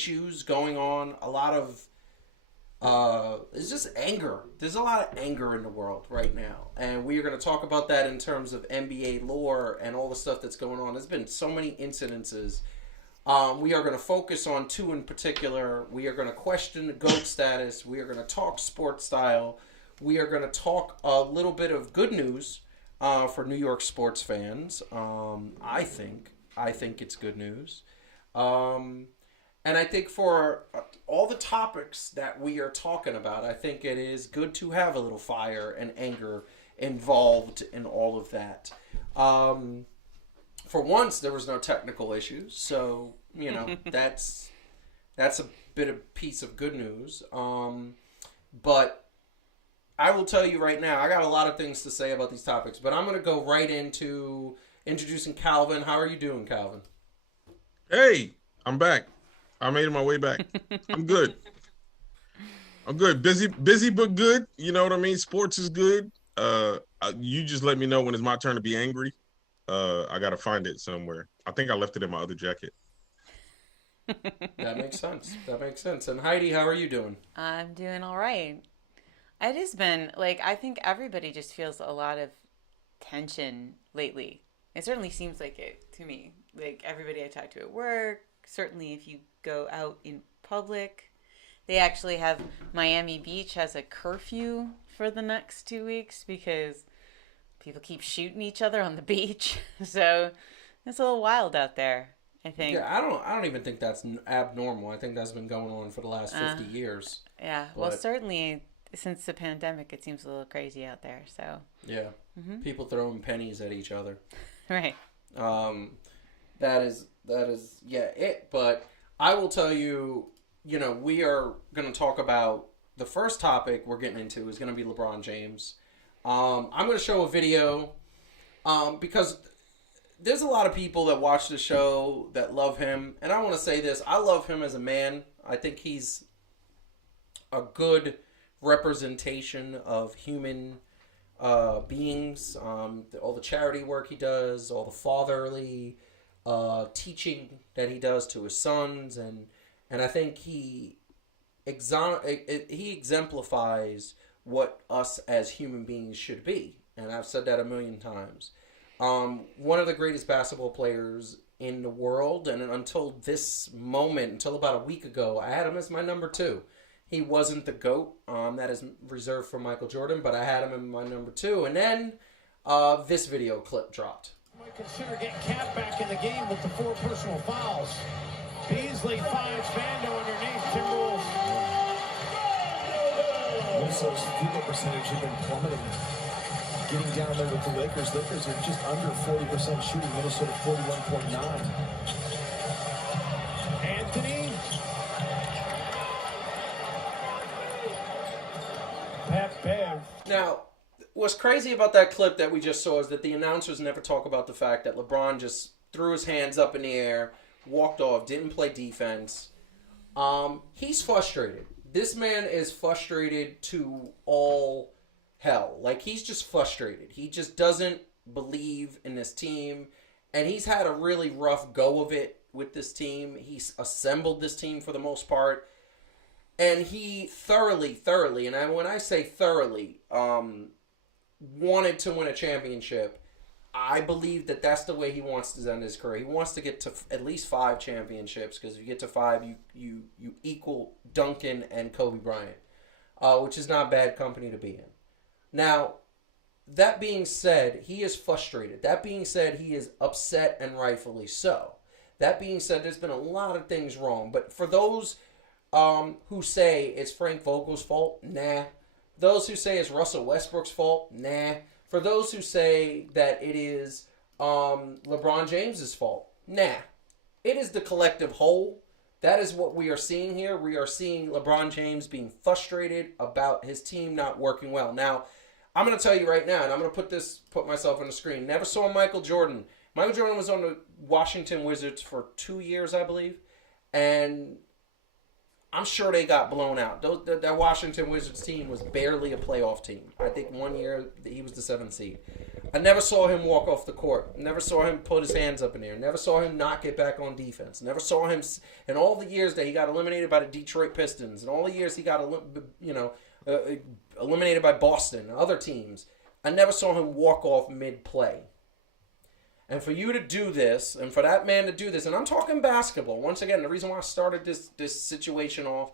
issues going on, a lot of it's just anger. There's a lot of anger in the world right now, and we are going to talk about that in terms of NBA lore and all the stuff that's going on. There's been so many incidences. We are going to focus on two in particular. We are going to question the GOAT status. We are going to talk sports style. We are going to talk a little bit of good news for New York sports fans. I think it's good news. And I think for all the topics that we are talking about, I think it is good to have a little fire and anger involved in all of that. For once, there was no technical issues, so that's a piece of good news. But I will tell you right now, I got a lot of things to say about these topics, but I'm going to go right into introducing Calvin. How are you doing, Calvin? Hey, I'm back. I made my way back. I'm good. Busy but good. You know what I mean? Sports is good. You just let me know when it's my turn to be angry. I gotta find it somewhere. I think I left it in my other jacket. That makes sense. And Heidi, how are you doing? I'm doing all right. It has been, I think everybody just feels a lot of tension lately. It certainly seems like it to me. Like, everybody I talk to at work, certainly if you go out in public. They actually have Miami Beach has a curfew for the next 2 weeks because people keep shooting each other on the beach. So it's a little wild out there, I think. Yeah, I don't even think that's abnormal. I think that's been going on for the last 50 years. Yeah, well, certainly since the pandemic, it seems a little crazy out there. So yeah, people throwing pennies at each other. Right. That is it. But I will tell you, we are going to talk about the first topic we're getting into is going to be LeBron James. I'm going to show a video because there's a lot of people that watch the show that love him. And I want to say this. I love him as a man. I think he's a good representation of human beings. All the charity work he does, all the fatherly teaching that he does to his sons, and I think he exemplifies what us as human beings should be, and I've said that a million times. One of the greatest basketball players in the world, and until this moment, until about a week ago, I had him as my number 2. He wasn't the GOAT. That is reserved for Michael Jordan, but I had him in my number 2, and then this video clip dropped. Might consider getting Cat back in the game with the 4 personal fouls. Beasley finds Vando underneath. Timberwolves. Minnesota's field percentage has been plummeting. Getting down there with the Lakers. Lakers are just under 40% shooting. Minnesota 41.9. Anthony. Pat Bev. Now, what's crazy about that clip that we just saw is that the announcers never talk about the fact that LeBron just threw his hands up in the air, walked off, didn't play defense. He's frustrated. This man is frustrated to all hell. Like, he's just frustrated. He just doesn't believe in this team, and he's had a really rough go of it with this team. He's assembled this team for the most part, and he thoroughly, and when I say thoroughly, wanted to win a championship. I believe that that's the way he wants to end his career. He wants to get to at least 5 championships, because if you get to 5, you equal Duncan and Kobe Bryant, which is not bad company to be in. Now, that being said, he is frustrated. That being said, he is upset, and rightfully so. That being said, there's been a lot of things wrong. But for those who say it's Frank Vogel's fault, nah. Those who say it's Russell Westbrook's fault, nah. For those who say that it is LeBron James's fault, nah. It is the collective whole. That is what we are seeing here. We are seeing LeBron James being frustrated about his team not working well. Now, I'm going to tell you right now, and I'm going to put myself on the screen. Never saw Michael Jordan. Michael Jordan was on the Washington Wizards for 2 years, I believe, and I'm sure they got blown out. That Washington Wizards team was barely a playoff team. I think 1 year he was the 7th seed. I never saw him walk off the court. Never saw him put his hands up in the air. Never saw him not get back on defense. Never saw him in all the years that he got eliminated by the Detroit Pistons, and all the years he got eliminated by Boston and other teams. I never saw him walk off mid-play. And for you to do this, and for that man to do this, and I'm talking basketball. Once again, the reason why I started this situation off,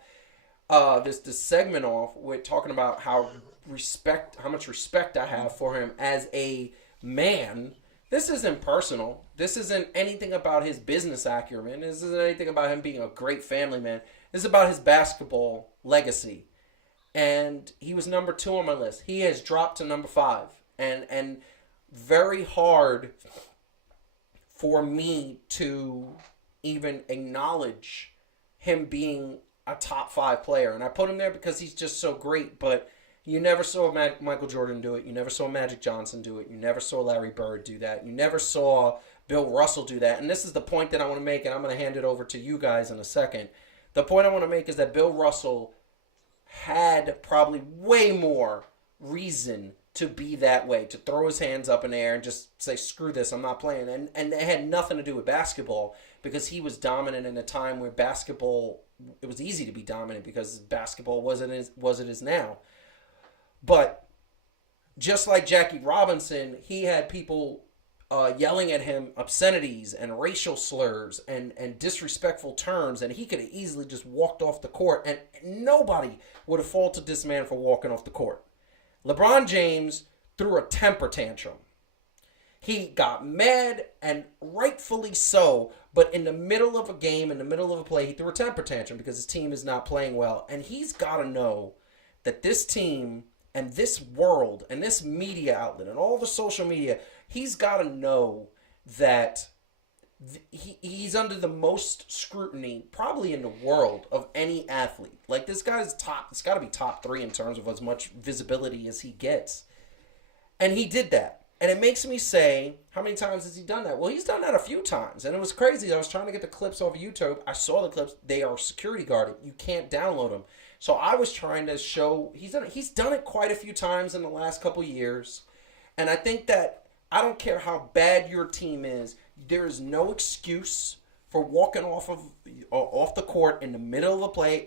this segment off, with talking about how much respect I have for him as a man. This isn't personal. This isn't anything about his business acumen. This isn't anything about him being a great family man. This is about his basketball legacy. And he was number 2 on my list. He has dropped to number 5. And very hard for me to even acknowledge him being a top 5 player. And I put him there because he's just so great. But you never saw Michael Jordan do it. You never saw Magic Johnson do it. You never saw Larry Bird do that. You never saw Bill Russell do that. And this is the point that I want to make, and I'm going to hand it over to you guys in a second. The point I want to make is that Bill Russell had probably way more reason to be that way, to throw his hands up in the air and just say, screw this, I'm not playing. And it had nothing to do with basketball, because he was dominant in a time where basketball, it was easy to be dominant because basketball wasn't as it is now. But just like Jackie Robinson, he had people yelling at him obscenities and racial slurs and disrespectful terms, and he could have easily just walked off the court, and nobody would have faulted this man for walking off the court. LeBron James threw a temper tantrum. He got mad, and rightfully so, but in the middle of a game, in the middle of a play, he threw a temper tantrum because his team is not playing well. And he's got to know that this team and this world and this media outlet and all the social media, he's got to know that he's under the most scrutiny probably in the world of any athlete. Like, this guy's top, it's got to be top 3 in terms of as much visibility as he gets. And he did that. And it makes me say, how many times has he done that? Well, he's done that a few times. And it was crazy. I was trying to get the clips off of YouTube. I saw the clips. They are security guarded. You can't download them. So I was trying to show, he's done it quite a few times in the last couple years. And I think that I don't care how bad your team is, there is no excuse for walking off the court in the middle of a play.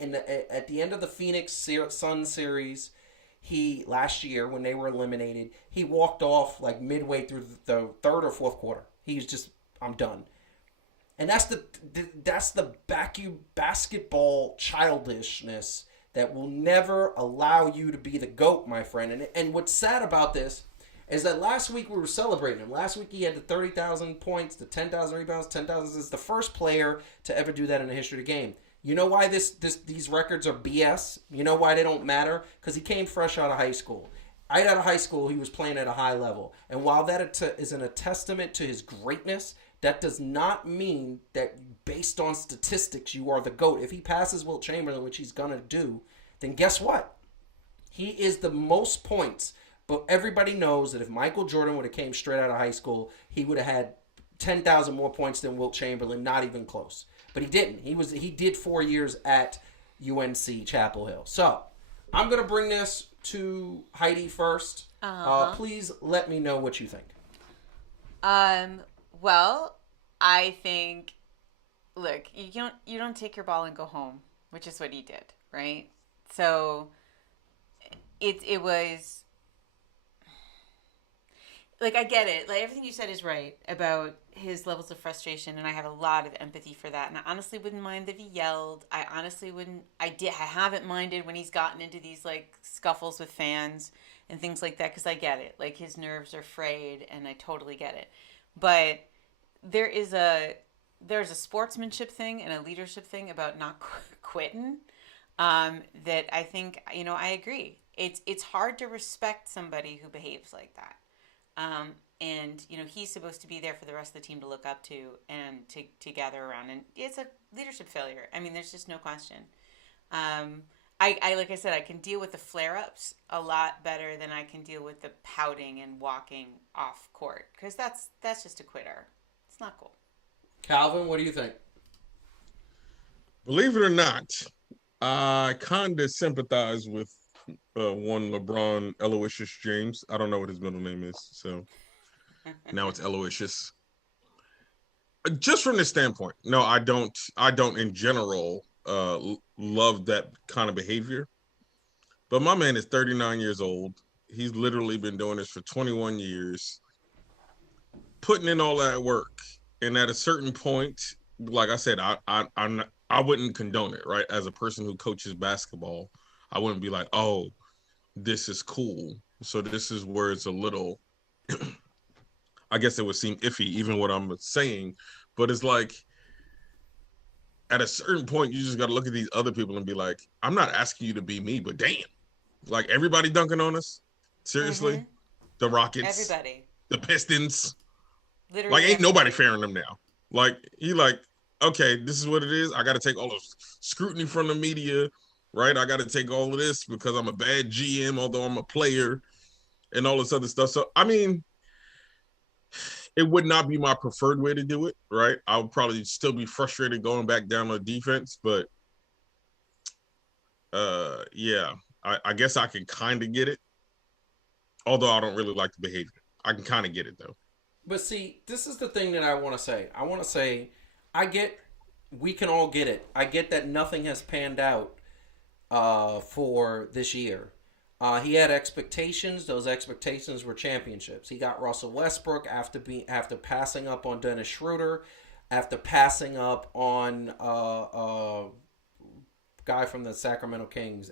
At the end of the Phoenix Suns series, last year when they were eliminated, he walked off like midway through the 3rd or 4th quarter. He was just, I'm done. And that's the basketball childishness that will never allow you to be the GOAT, my friend. And what's sad about this is that last week we were celebrating him. Last week he had the 30,000 points, the 10,000 rebounds, 10,000. Is the first player to ever do that in the history of the game. You know why these records are BS? You know why they don't matter? Because he came fresh out of high school. Right out of high school, he was playing at a high level. And while that is a testament to his greatness, that does not mean that based on statistics you are the GOAT. If he passes Wilt Chamberlain, which he's going to do, then guess what? He is the most points. But everybody knows that if Michael Jordan would have came straight out of high school, he would have had 10,000 more points than Wilt Chamberlain, not even close. But he didn't. He did 4 years at UNC Chapel Hill. So I'm going to bring this to Heidi first. Please let me know what you think. Well, I think, look, you don't take your ball and go home, which is what he did, right? So it was, like, I get it. Like, everything you said is right about his levels of frustration, and I have a lot of empathy for that. And I honestly wouldn't mind if he yelled. I honestly wouldn't. I haven't minded when he's gotten into these, like, scuffles with fans and things like that, because I get it. Like, his nerves are frayed, and I totally get it. But there's a sportsmanship thing and a leadership thing about not quitting that I think, I agree. It's hard to respect somebody who behaves like that. And he's supposed to be there for the rest of the team to look up to and to gather around. And it's a leadership failure. I mean, there's just no question. I like I said, I can deal with the flare-ups a lot better than I can deal with the pouting and walking off court, because that's just a quitter. It's not cool. Calvin, what do you think? Believe it or not, I kind of sympathize with one LeBron Aloysius James. I don't know what his middle name is, so Now it's Aloysius. Just from this standpoint, no, I don't. I don't in general love that kind of behavior. But my man is 39 years old. He's literally been doing this for 21 years, putting in all that work. And at a certain point, like I said, I wouldn't condone it, right? As a person who coaches basketball, I wouldn't be like, oh, this is cool. So this is where it's a little, I guess it would seem iffy, even what I'm saying. But it's like, at a certain point, you just got to look at these other people and be like, I'm not asking you to be me, but damn, like everybody dunking on us. Seriously, the Rockets, Everybody. the Pistons, Literally like ain't nobody everybody. fairing them now. Like he like, okay, this is what it is. I got to take all the scrutiny from the media, right? I got to take all of this because I'm a bad GM, although I'm a player, and all this other stuff. So I mean, it would not be my preferred way to do it, right? I would probably still be frustrated going back down on defense, but yeah, I guess I can kind of get it. Although I don't really like the behavior. I can kind of get it though. But see, this is the thing that I want to say. I want to say, I get, we can all get it. I get that nothing has panned out for this year. He had expectations. Those expectations were championships. He got Russell Westbrook after passing up on Dennis Schroeder, after passing up on guy from the Sacramento Kings,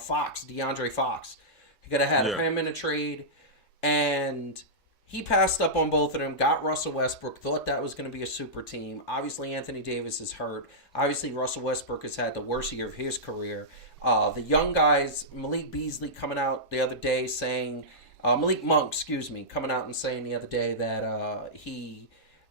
Fox, DeAndre Fox. He could have had him in a trade, and he passed up on both of them, got Russell Westbrook, thought that was going to be a super team. Obviously, Anthony Davis is hurt. Obviously, Russell Westbrook has had the worst year of his career. The young guys, Malik Beasley coming out the other day saying, Malik Monk, coming out and saying the other day that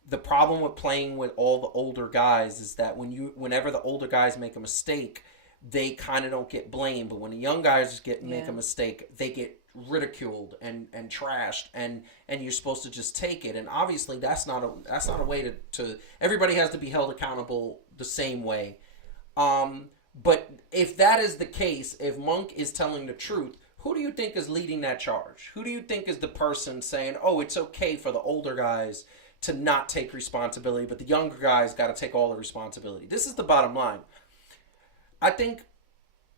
the problem with playing with all the older guys is that whenever the older guys make a mistake, they kind of don't get blamed. But when the young guys make a mistake, they get ridiculed and trashed, and you're supposed to just take it. And obviously, that's not a way to. Everybody has to be held accountable the same way. But if that is the case, if Monk is telling the truth, who do you think is leading that charge? Who do you think is the person saying, "Oh, it's okay for the older guys to not take responsibility, but the younger guys got to take all the responsibility"? This is the bottom line. I think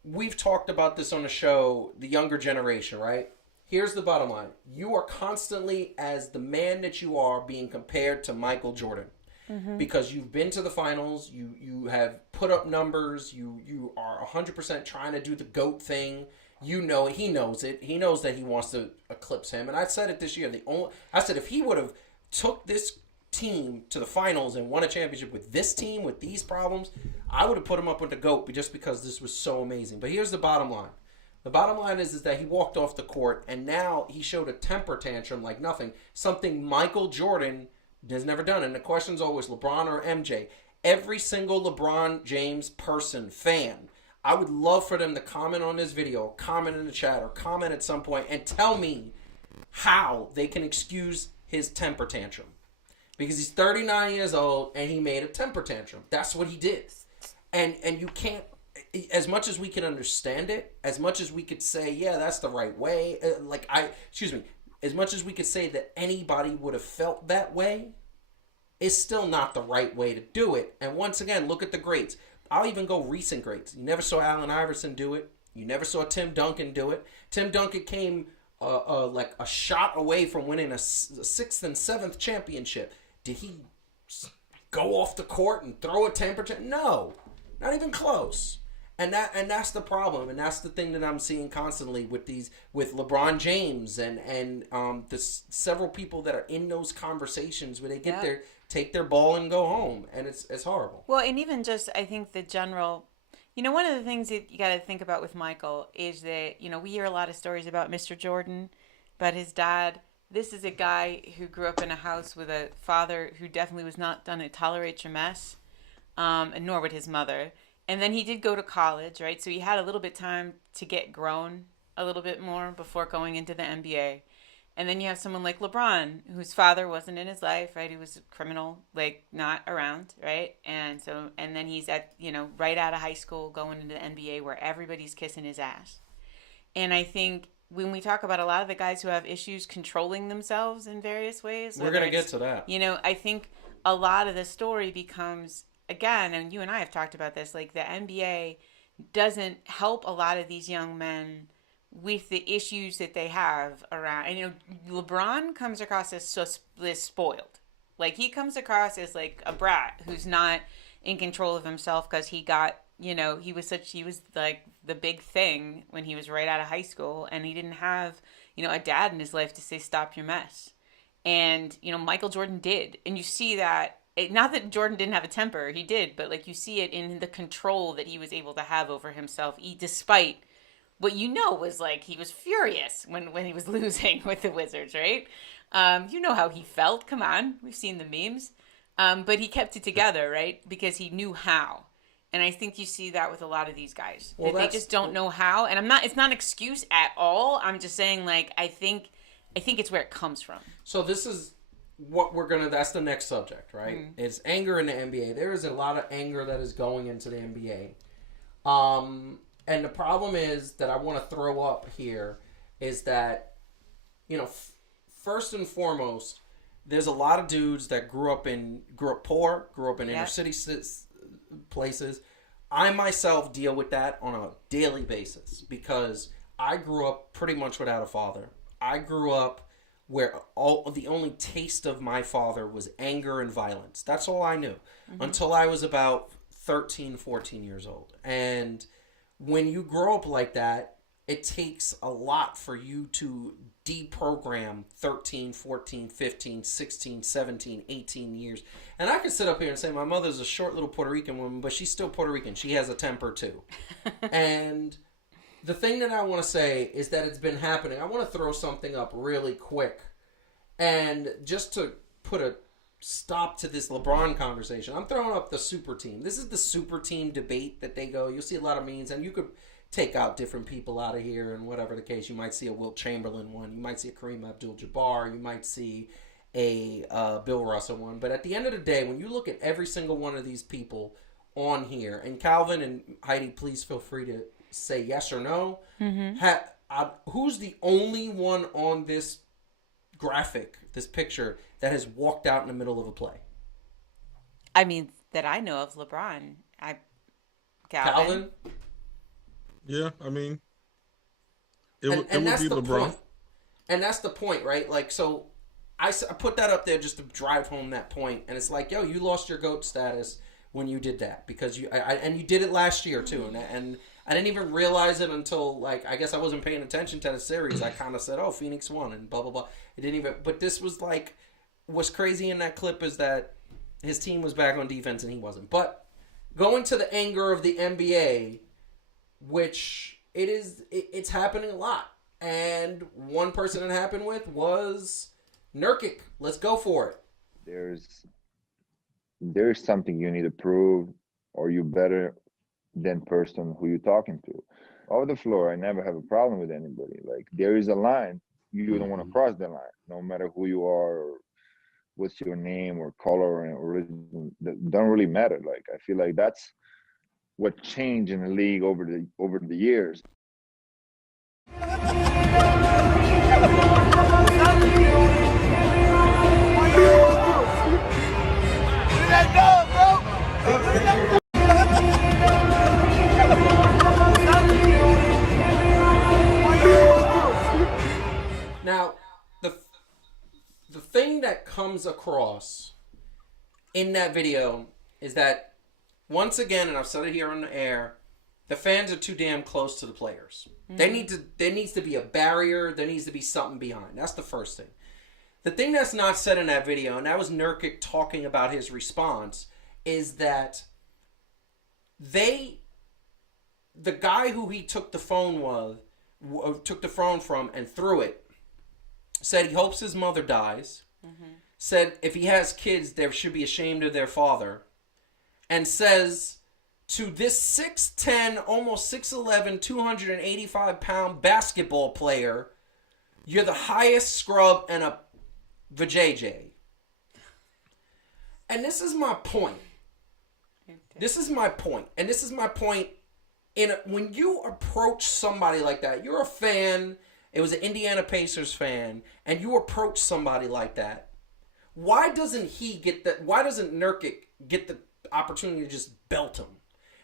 we've talked about this on the show, the younger generation, right? Here's the bottom line. You are constantly, as the man that you are, being compared to Michael Jordan. Because you've been to the finals, you have put up numbers, you are 100% trying to do the GOAT thing. You know it, he knows it. He knows that he wants to eclipse him. And I said it this year. I said if he would have took this team to the finals and won a championship with this team, with these problems, I would have put him up with the GOAT just because this was so amazing. But here's the bottom line. The bottom line is that he walked off the court, and now he showed a temper tantrum like nothing. Something Michael Jordan has never done. And the question's always LeBron or MJ. Every single LeBron James fan, I would love for them to comment on this video, comment in the chat, or comment at some point and tell me how they can excuse his temper tantrum. Because he's 39 years old and he made a temper tantrum. That's what he did. And you can't, as much as we can understand it, as much as we could say, yeah, that's the right way, as much as we could say that anybody would have felt that way, it's still not the right way to do it. And once again, look at the greats. I'll even go recent greats. You never saw Allen Iverson do it. You never saw Tim Duncan do it. Tim Duncan came like a shot away from winning a 6th and 7th championship. Did he go off the court and throw a temper tantrum? No, not even close. And that's the problem, and that's the thing that I'm seeing constantly with LeBron James and the several people that are in those conversations where they take their ball and go home, and it's horrible. Well, and even just I think the general, one of the things that you got to think about with Michael is that we hear a lot of stories about Mr. Jordan, but his dad. This is a guy who grew up in a house with a father who definitely was not done to tolerate your mess, and nor would his mother. And then he did go to college, right? So he had a little bit time to get grown a little bit more before going into the NBA. And then you have someone like LeBron, whose father wasn't in his life, right? He was a criminal, like not around, right? And then he's at, right out of high school going into the NBA where everybody's kissing his ass. And I think when we talk about a lot of the guys who have issues controlling themselves in various ways, we're going to get to that. You know, I think a lot of the story becomes, again, and you and I have talked about this, like the NBA doesn't help a lot of these young men with the issues that they have around. And, you know, LeBron comes across as spoiled. Like, he comes across as like a brat who's not in control of himself because he got, you know, he was like the big thing when he was right out of high school, and he didn't have, you know, a dad in his life to say, stop your mess. And, you know, Michael Jordan did. And you see that, not that Jordan didn't have a temper, he did, but like you see it in the control that he was able to have over himself, despite what you know was like he was furious when he was losing with the Wizards, right? You know how he felt. Come on, we've seen the memes. But he kept it together, right? Because he knew how. And I think you see that with a lot of these guys. Well, they just don't know how. And it's not an excuse at all. I'm just saying, like, I think it's where it comes from. So this is what that's the next subject, right? Mm-hmm. It's anger in the NBA. There is a lot of anger that is going into the NBA. And the problem is that I want to throw up here is that, you know, first and foremost, there's a lot of dudes that grew up poor, grew up in inner city places. I myself deal with that on a daily basis because I grew up pretty much without a father. I grew up where the only taste of my father was anger and violence. That's all I knew until I was about 13, 14 years old. And when you grow up like that, it takes a lot for you to deprogram 13, 14, 15, 16, 17, 18 years. And I could sit up here and say my mother's a short little Puerto Rican woman, but she's still Puerto Rican. She has a temper too. And the thing that I want to say is that it's been happening. I want to throw something up really quick. And just to put a stop to this LeBron conversation, I'm throwing up the super team. This is the super team debate that they go. You'll see a lot of memes, and you could take out different people out of here, and whatever the case, you might see a Wilt Chamberlain one, you might see a Kareem Abdul-Jabbar, you might see a Bill Russell one. But at the end of the day, when you look at every single one of these people on here, and Calvin and Heidi, please feel free to say yes or no. Mm-hmm. Who's the only one on this graphic, this picture, that has walked out in the middle of a play? I mean, that I know of, LeBron. Calvin? Yeah, I mean, it would be LeBron. Point. And that's the point, right? Like, so I put that up there just to drive home that point. And it's like, yo, you lost your GOAT status when you did that. Because you did it last year, too. And I didn't even realize it until, like, I guess I wasn't paying attention to the series. I kind of said, oh, Phoenix won and blah, blah, blah. It didn't even, but this was like, what's crazy in that clip is that his team was back on defense and he wasn't. But going to the anger of the NBA, which it's happening a lot. And one person it happened with was Nurkic. Let's go for it. There's something you need to prove, or you better than person who you're talking to. Off the floor, I never have a problem with anybody. Like, there is a line, you don't want to cross the line, no matter who you are or what's your name or color or religion. That don't really matter. Like, I feel like that's what changed in the league over the years. Now, the thing that comes across in that video is that, once again, and I've said it here on the air, the fans are too damn close to the players. Mm-hmm. There needs to be a barrier. There needs to be something behind. That's the first thing. The thing that's not said in that video, and that was Nurkic talking about his response, is that the guy who he took the phone from and threw it, said he hopes his mother dies, said if he has kids, they should be ashamed of their father, and says to this 6'10", almost 6'11", 285-pound basketball player, you're the highest scrub and a vajayjay. And this is my point. And this is my point when you approach somebody like that, you're a fan. It was an Indiana Pacers fan, and you approach somebody like that. Why doesn't he get that? Why doesn't Nurkic get the opportunity to just belt him?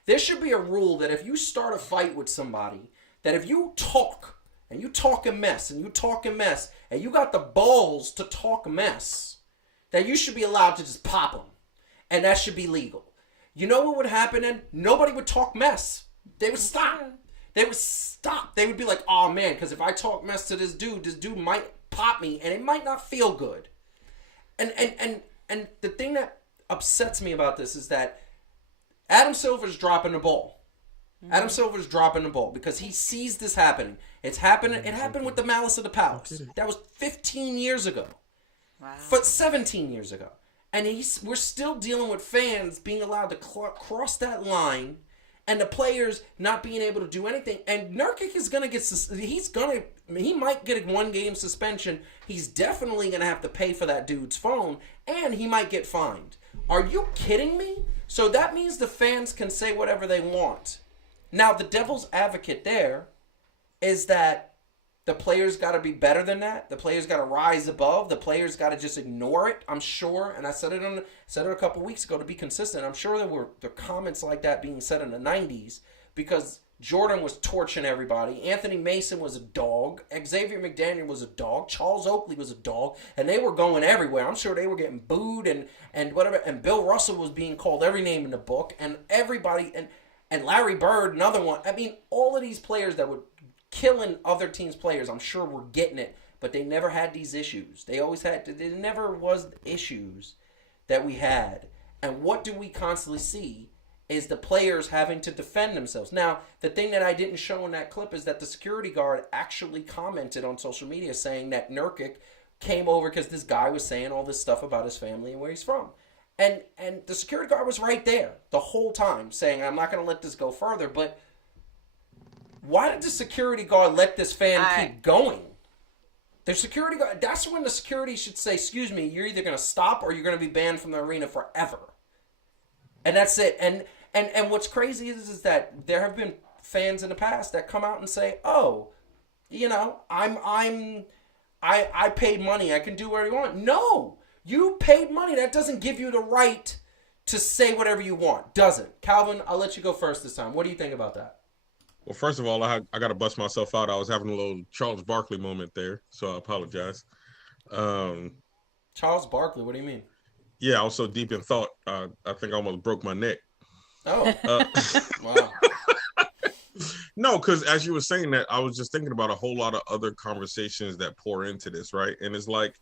There should be a rule that if you start a fight with somebody, that if you talk and you talk a mess and you talk a mess and you got the balls to talk mess, that you should be allowed to just pop them, and that should be legal. You know what would happen then? Nobody would talk mess. They would stop. They would stop. They would be like, oh man, because if I talk mess to this dude might pop me and it might not feel good. And the thing that upsets me about this is that Adam Silver's dropping the ball. Mm-hmm. Adam Silver's dropping the ball because he sees this happening. It's happening. It happened with the Malice of the Palace. That was 15 years ago. Wow. 17 years ago. And we're still dealing with fans being allowed to cross that line and the players not being able to do anything. And Nurkic is going to get... He might get a 1-game suspension. He's definitely going to have to pay for that dude's phone. And he might get fined. Are you kidding me? So that means the fans can say whatever they want. Now, the devil's advocate there is that the players got to be better than that. The players got to rise above. The players got to just ignore it. I'm sure, and I said it a couple weeks ago to be consistent. I'm sure there were comments like that being said in the 90s because Jordan was torching everybody. Anthony Mason was a dog. Xavier McDaniel was a dog. Charles Oakley was a dog, and they were going everywhere. I'm sure they were getting booed and whatever. And Bill Russell was being called every name in the book, and everybody and Larry Bird, another one. I mean, all of these players that were killing other teams' players, I'm sure were getting it, but they never had these issues. There never was issues that we had. And what do we constantly see is the players having to defend themselves. Now, the thing that I didn't show in that clip is that the security guard actually commented on social media saying that Nurkic came over because this guy was saying all this stuff about his family and where he's from. And the security guard was right there the whole time saying, I'm not going to let this go further, but why did the security guard let this fan keep going? The security guard, that's when the security should say, excuse me, you're either going to stop or you're going to be banned from the arena forever. And that's it. And what's crazy is that there have been fans in the past that come out and say, oh, you know, I paid money. I can do whatever you want. No, you paid money. That doesn't give you the right to say whatever you want. Doesn't. Calvin, I'll let you go first this time. What do you think about that? Well, first of all, I got to bust myself out. I was having a little Charles Barkley moment there, so I apologize. Charles Barkley, what do you mean? Yeah, I was so deep in thought, I think I almost broke my neck. Oh, wow. No, because as you were saying that, I was just thinking about a whole lot of other conversations that pour into this, right? And it's like,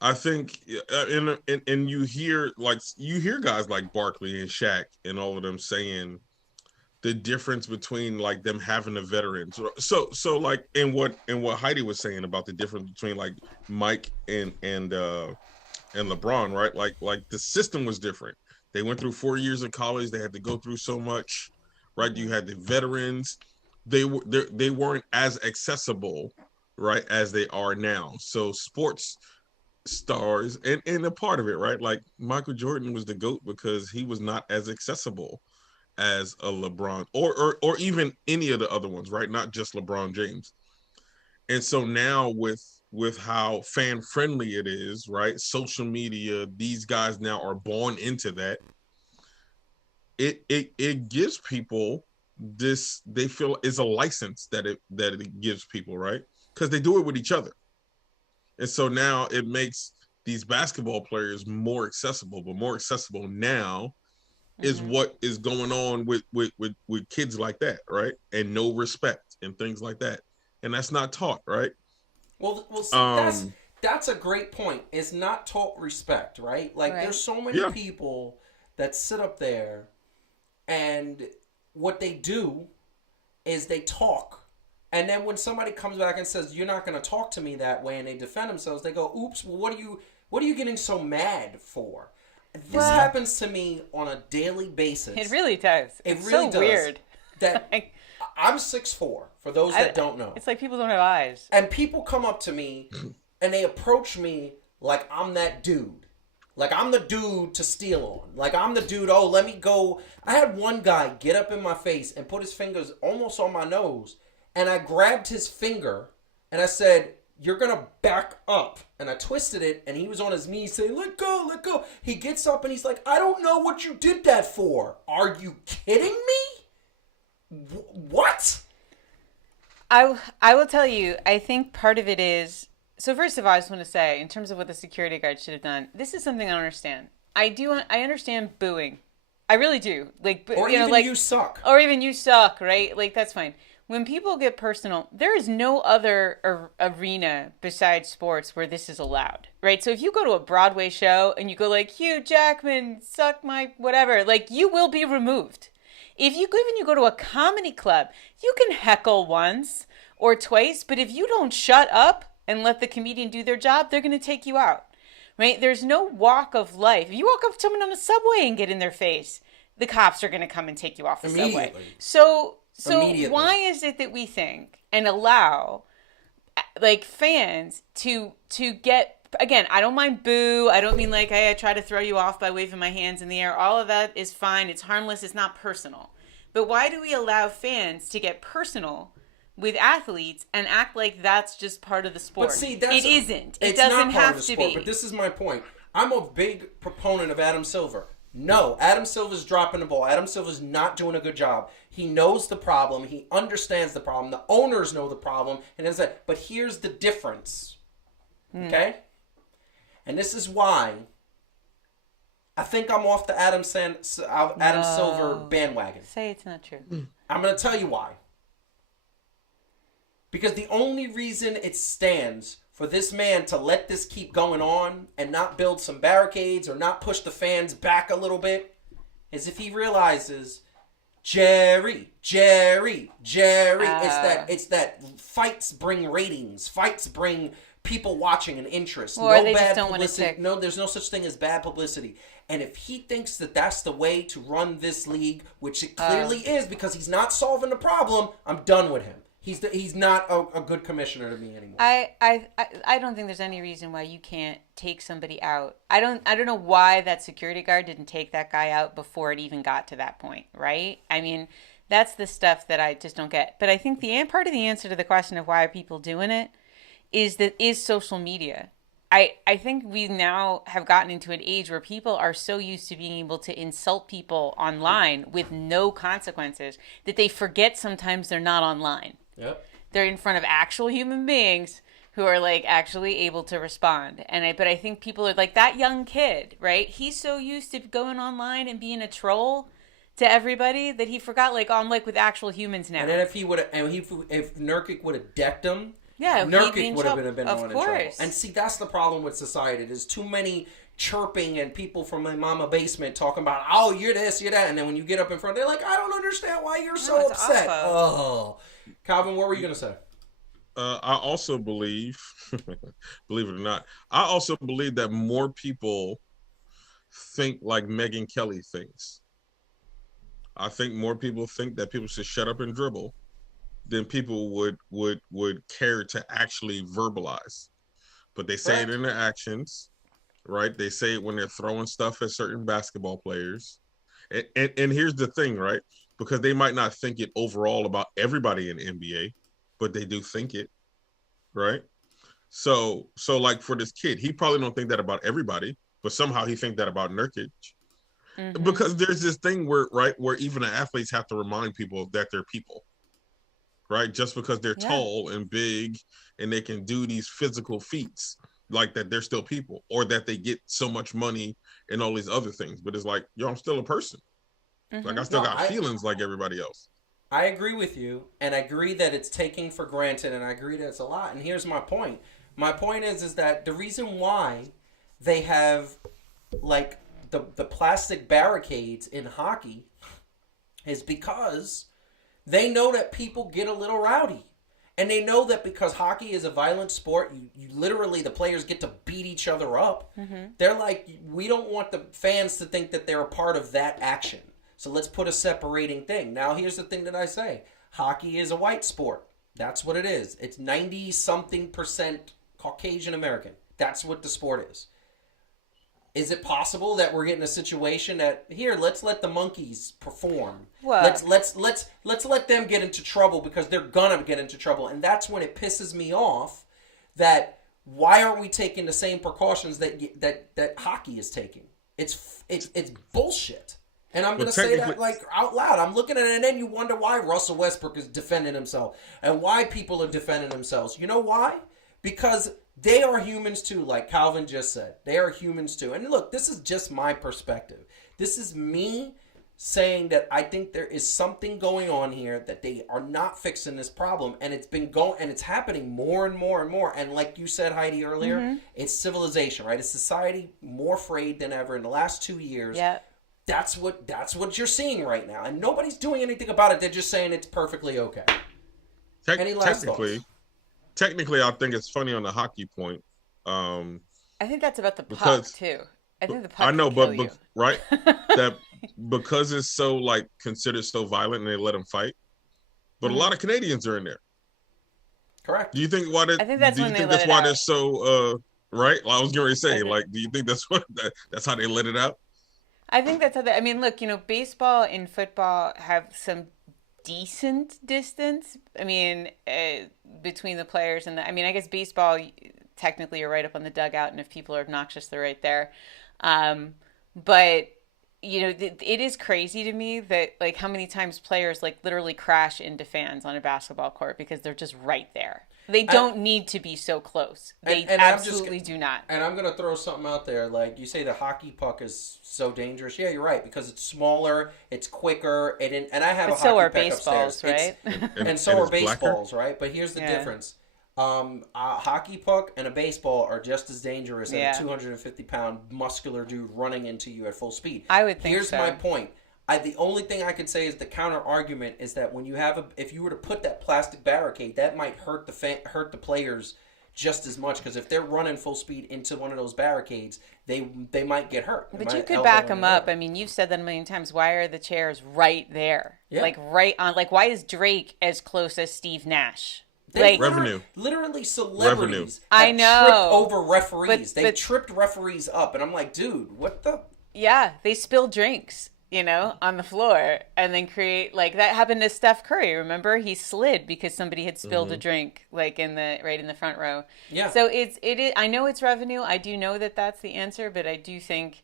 I think, and you hear guys like Barkley and Shaq and all of them saying the difference between like them having the veterans. So like in what Heidi was saying about the difference between like Mike and LeBron, right? Like the system was different. They went through 4 years of college. They had to go through so much, right? You had the veterans. They weren't as accessible, right, as they are now. So sports stars and a part of it, right? Like Michael Jordan was the GOAT because he was not as accessible as a LeBron or even any of the other ones, right? Not just LeBron James. And so now with how fan friendly it is, right? Social media, these guys now are born into that. It gives people this, they feel it's a license that it gives people, right? Because they do it with each other. And so now it makes these basketball players more accessible, but more accessible now is what is going on with kids like that, right? And no respect and things like that. And that's not taught, right? Well, see, that's a great point. It's not taught respect, right? Like there's so many people that sit up there and what they do is they talk. And then when somebody comes back and says, you're not going to talk to me that way, and they defend themselves, they go, oops, well, what are you getting so mad for? This happens to me on a daily basis. It really does. It's really so does. Weird. That I'm 6'4", for those that don't know. It's like people don't have eyes. And people come up to me and they approach me like I'm that dude. Like, I'm the dude to steal on. Like, I'm the dude, oh, let me go. I had one guy get up in my face and put his fingers almost on my nose. And I grabbed his finger and I said, you're going to back up. And I twisted it and he was on his knees saying, let go, let go. He gets up and he's like, I don't know what you did that for. Are you kidding me? What? I will tell you, I think part of it is, so first of all, I just want to say, in terms of what the security guard should have done, this is something I don't understand. I understand booing. I really do. Like, Or you know, even like, you suck. Or even you suck, right? Like, that's fine. When people get personal, there is no other arena besides sports where this is allowed, right? So if you go to a Broadway show and you go like, Hugh Jackman, suck my whatever, like, you will be removed. If you even you go to a comedy club, you can heckle once or twice, but if you don't shut up and let the comedian do their job, they're going to take you out, right? There's no walk of life. If you walk up to someone on the subway and get in their face, the cops are going to come and take you off the subway. So why is it that we think and allow, like, fans to get, again, I don't mind boo. I don't mean like, hey, I try to throw you off by waving my hands in the air. All of that is fine. It's harmless. It's not personal. But why do we allow fans to get personal with athletes and act like that's just part of the sport? But see, it isn't. It it's doesn't not part have of the to sport, be. But this is my point. I'm a big proponent of Adam Silver. No, Adam Silver's dropping the ball. Adam Silver's not doing a good job. He knows the problem. He understands the problem. The owners know the problem. And it's like, but here's the difference. Okay? And this is why I think I'm off the Adam Silver bandwagon. Say it's not true. I'm going to tell you why. Because the only reason it stands for this man to let this keep going on and not build some barricades or not push the fans back a little bit is if he realizes, Jerry. It's that fights bring ratings. Fights bring people watching and interest. Or no they bad just don't publicity. want to tick. No, there's no such thing as bad publicity. And if he thinks that that's the way to run this league, which it clearly is because he's not solving the problem, I'm done with him. He's not a good commissioner to me anymore. I don't think there's any reason why you can't take somebody out. I don't know why that security guard didn't take that guy out before it even got to that point, right? I mean, that's the stuff that I just don't get. But I think the part of the answer to the question of why are people doing it is social media. I think we now have gotten into an age where people are so used to being able to insult people online with no consequences that they forget sometimes they're not online. Yep. They're in front of actual human beings who are like actually able to respond. But I think people are like that young kid, right? He's so used to going online and being a troll to everybody that he forgot, like, oh, I'm like with actual humans now. And then if Nurkic would have decked him, yeah, Nurkic would have been in of trouble. course. And see, that's the problem with society. There's too many chirping and people from my mama basement talking about, oh, you're this, you're that. And then when you get up in front, they're like, I don't understand why you're so it's upset. awful. Oh. Calvin, what were you going to say? I also believe, believe it or not, I also believe that more people think like Megyn Kelly thinks. I think more people think that people should shut up and dribble than people would care to actually verbalize. But they say it in their actions, right? They say it when they're throwing stuff at certain basketball players. And here's the thing, right? Because they might not think it overall about everybody in the NBA, but they do think it, right? So like for this kid, he probably don't think that about everybody, but somehow he think that about Nurkic. Mm-hmm. Because there's this thing where even the athletes have to remind people that they're people, right? Just because they're tall and big and they can do these physical feats, like that they're still people, or that they get so much money and all these other things. But it's like, yo, I'm still a person. Mm-hmm. Like I still got feelings like everybody else. I agree with you, and I agree that it's taken for granted, and I agree that it's a lot. And here's my point. My point is that the reason why they have like the plastic barricades in hockey is because they know that people get a little rowdy. And they know that because hockey is a violent sport, you literally, the players get to beat each other up. Mm-hmm. They're like, we don't want the fans to think that they're a part of that action. So let's put a separating thing. Now, here's the thing that I say. Hockey is a white sport. That's what it is. It's 90-something% Caucasian American. That's what the sport is. Is it possible that we're getting a situation that here, let's let the monkeys perform. Well, Let's let them get into trouble because they're gonna get into trouble, and that's when it pisses me off that why aren't we taking the same precautions that hockey is taking? It's bullshit. And I'm going to say that like out loud. I'm looking at it, and then you wonder why Russell Westbrook is defending himself and why people are defending themselves. You know why? Because they are humans too, like Calvin just said. They are humans too. And look, this is just my perspective. This is me saying that I think there is something going on here that they are not fixing this problem, and it's been going, and it's happening more and more and more. And like you said, Heidi, earlier, it's civilization, right? It's society more afraid than ever in the last 2 years. Yeah. That's what you're seeing right now, and nobody's doing anything about it. They're just saying it's perfectly okay. Any last thoughts? Technically, I think it's funny on the hockey point. I think that's about the puck too. I think the puck. I know, but you. right, that because it's so like considered so violent, and they let them fight. But a lot of Canadians are in there. Correct. Do you think why? I think that's do you when think they that's let why it they're out. so right? Well, I was going to say, like, do you think that's that's how they let it out? I think that's how I mean, look, baseball and football have some decent distance. I mean, between the players and I guess baseball, technically you're right up on the dugout, and if people are obnoxious, they're right there. But it is crazy to me that like how many times players like literally crash into fans on a basketball court because they're just right there. They don't need to be so close. They absolutely do not. And I'm going to throw something out there. Like you say, the hockey puck is so dangerous. Yeah, you're right, because it's smaller, it's quicker, and I have but a so hockey are puck baseballs, upstairs. right? And so are blacker? baseballs, right? But here's the difference. A hockey puck and a baseball are just as dangerous as a 250-pound muscular dude running into you at full speed. I would think Here's so. my point. The only thing I could say is the counter argument is that when you have if you were to put that plastic barricade, that might hurt the players just as much, because if they're running full speed into one of those barricades, they might get hurt. But you could back them up. I mean, you've said that a million times. Why are the chairs right there? Yeah. Like right on. Like why is Drake as close as Steve Nash? Like revenue. Literally celebrities I know. tripped over referees. But they tripped referees up, and I'm like, dude, what the? Yeah, they spill drinks, on the floor, and then create like that happened to Steph Curry. Remember, he slid because somebody had spilled a drink, like in the front row. Yeah. So it is. I know it's revenue. I do know that that's the answer, but I do think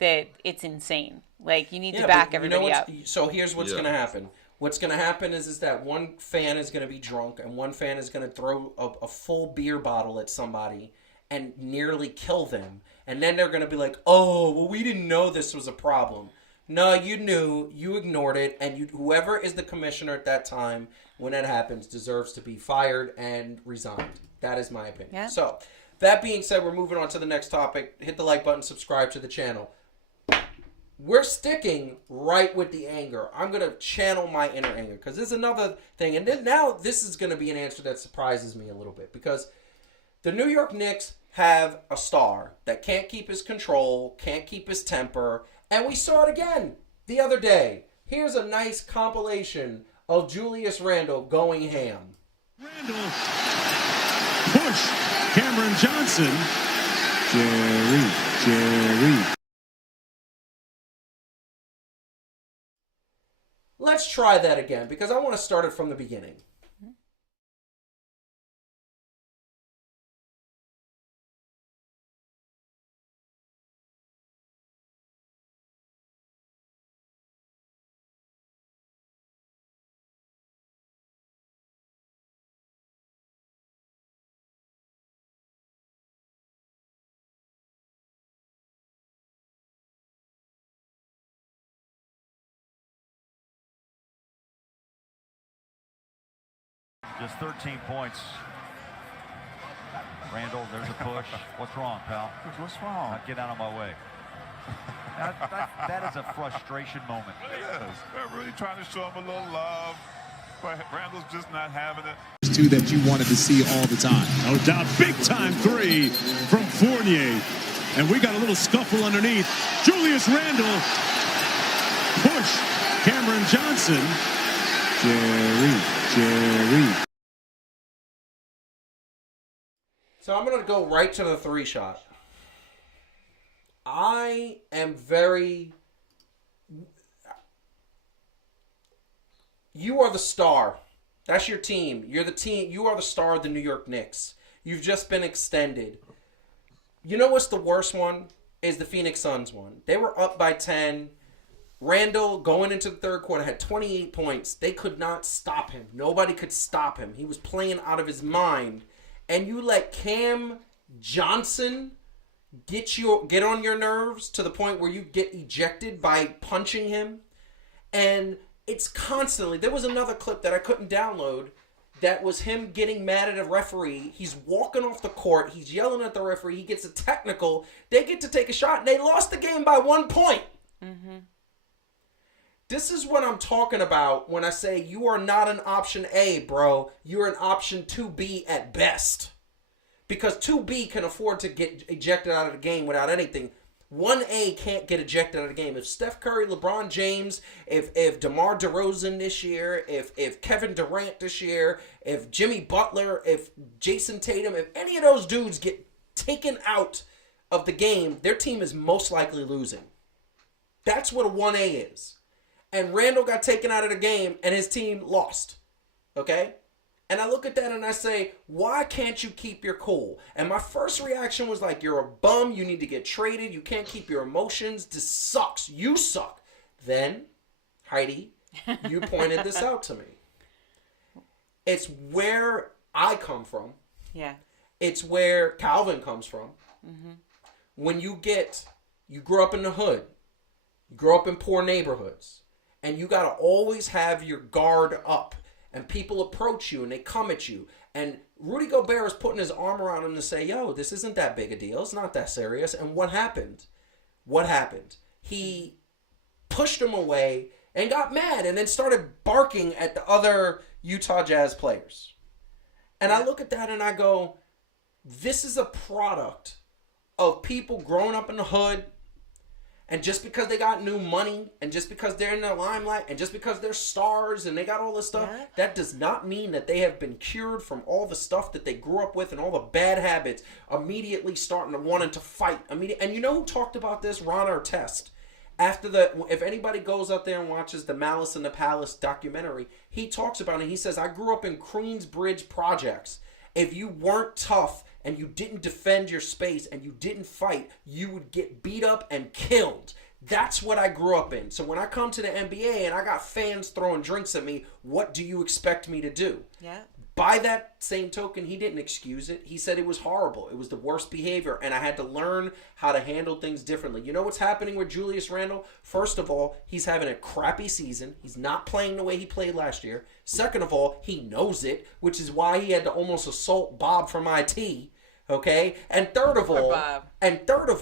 that it's insane. Like you need to back everybody up. So here's what's going to happen. What's going to happen is that one fan is going to be drunk, and one fan is going to throw a full beer bottle at somebody and nearly kill them. And then they're going to be like, oh, well, we didn't know this was a problem. No, you knew, you ignored it, and whoever is the commissioner at that time when that happens deserves to be fired and resigned. That is my opinion. Yeah. So, that being said, we're moving on to the next topic. Hit the like button, subscribe to the channel. We're sticking right with the anger. I'm going to channel my inner anger, because there's another thing. And then now this is going to be an answer that surprises me a little bit, because the New York Knicks have a star that can't keep his control, can't keep his temper, and we saw it again the other day. Here's a nice compilation of Julius Randle going ham. Randle, push, Cameron Johnson, Jerry. Let's try that again, because I want to start it from the beginning. Just 13 points. Randall, there's a push. What's wrong, pal? What's wrong? Get out of my way. That is a frustration moment. It is. They're really trying to show him a little love, but Randall's just not having it. Two that you wanted to see all the time. No doubt, big time three from Fournier. And we got a little scuffle underneath. Julius Randle, push, Cameron Johnson, Jerry. So I'm going to go right to the three shot. I am very... You are the star. That's your team. You're the team. You are the star of the New York Knicks. You've just been extended. You know what's the worst one? Is the Phoenix Suns one. They were up by 10. Randall, going into the third quarter, had 28 points. They could not stop him. Nobody could stop him. He was playing out of his mind. And you let Cam Johnson get on your nerves to the point where you get ejected by punching him. And it's constantly... There was another clip that I couldn't download that was him getting mad at a referee. He's walking off the court. He's yelling at the referee. He gets a technical. They get to take a shot, and they lost the game by 1 point. Mm-hmm. This is what I'm talking about when I say you are not an option A, bro. You're an option 2B at best. Because 2B can afford to get ejected out of the game without anything. 1A can't get ejected out of the game. If Steph Curry, LeBron James, if DeMar DeRozan this year, if Kevin Durant this year, if Jimmy Butler, if Jason Tatum, if any of those dudes get taken out of the game, their team is most likely losing. That's what a 1A is. And Randall got taken out of the game and his team lost. Okay? And I look at that and I say, why can't you keep your cool? And my first reaction was like, you're a bum. You need to get traded. You can't keep your emotions. This sucks. You suck. Then, Heidi, you pointed this out to me. It's where I come from. Yeah. It's where Calvin comes from. Mm-hmm. When you grow up in the hood. You grow up in poor neighborhoods. And you got to always have your guard up. And people approach you and they come at you. And Rudy Gobert is putting his arm around him to say, yo, this isn't that big a deal. It's not that serious. And what happened? What happened? He pushed him away and got mad and then started barking at the other Utah Jazz players. And I look at that and I go, this is a product of people growing up in the hood. And just because they got new money, and just because they're in the limelight, and just because they're stars, and they got all this stuff, that does not mean that they have been cured from all the stuff that they grew up with and all the bad habits, immediately starting to wanting to fight. And you know who talked about this? Ron Artest. If anybody goes out there and watches the Malice in the Palace documentary, he talks about it. He says, I grew up in Queensbridge projects. If you weren't tough and you didn't defend your space and you didn't fight, you would get beat up and killed. That's what I grew up in. So when I come to the NBA and I got fans throwing drinks at me, what do you expect me to do? Yeah. By that same token, he didn't excuse it. He said it was horrible. It was the worst behavior, and I had to learn how to handle things differently. You know what's happening with Julius Randle? First of all, he's having a crappy season. He's not playing the way he played last year. Second of all, he knows it, which is why he had to almost assault Bob from IT. Okay? And third of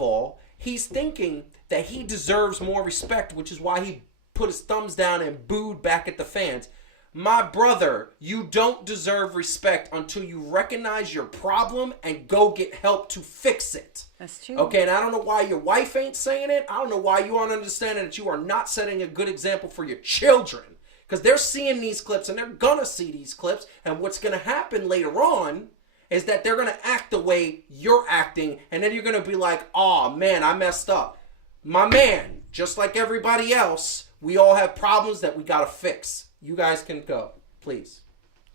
all, he's thinking that he deserves more respect, which is why he put his thumbs down and booed back at the fans. My brother, you don't deserve respect until you recognize your problem and go get help to fix it. That's true. Okay, and I don't know why your wife ain't saying it. I don't know why you aren't understanding that you are not setting a good example for your children. Because they're seeing these clips and they're going to see these clips. And what's going to happen later on is that they're going to act the way you're acting. And then you're going to be like, oh man, I messed up. My man, just like everybody else, we all have problems that we got to fix. You guys can go, please.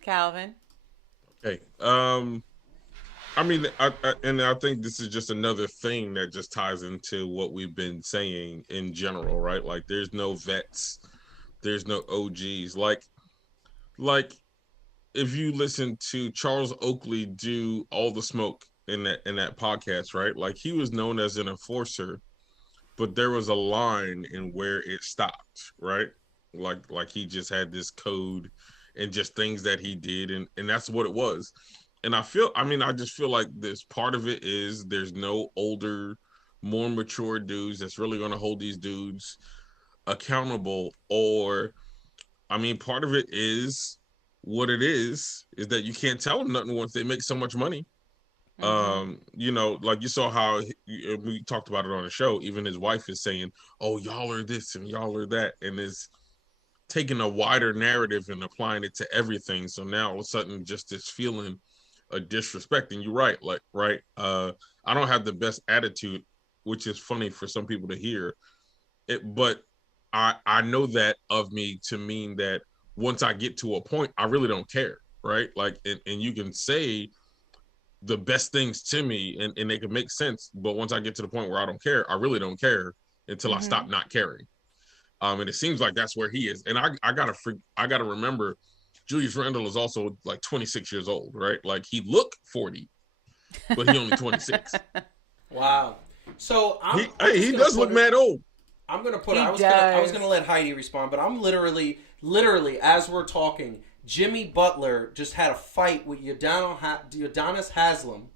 Calvin. Okay. I mean, I think this is just another thing that just ties into what we've been saying in general, right? Like, there's no vets, there's no OGs. Like if you listen to Charles Oakley do All the Smoke in that podcast, right? Like, he was known as an enforcer, but there was a line in where it stopped, right? Like he just had this code and just things that he did, and that's what it was. And I just feel like this part of it is there's no older, more mature dudes that's really going to hold these dudes accountable. Or, I mean, part of it is what it is that you can't tell them nothing once they make so much money. You know, like you saw how we talked about it on the show. Even his wife is saying, oh, y'all are this and y'all are that, and is taking a wider narrative and applying it to everything. So now all of a sudden, just this feeling of disrespect. And you're right, I don't have the best attitude which is funny for some people to hear. But I know that of me to mean that once I get to a point, I really don't care, right? Like, and you can say the best things to me and they can make sense, but once I get to the point where I don't care, I really don't care until I stop not caring. And it seems like that's where he is. And I gotta remember, Julius Randle is also like 26 years old, right? Like, he looked 40, but he only 26. Wow. So he does look mad old. I'm gonna put. I was gonna let Heidi respond, but I'm literally as we're talking, Jimmy Butler just had a fight with Udonis Haslem,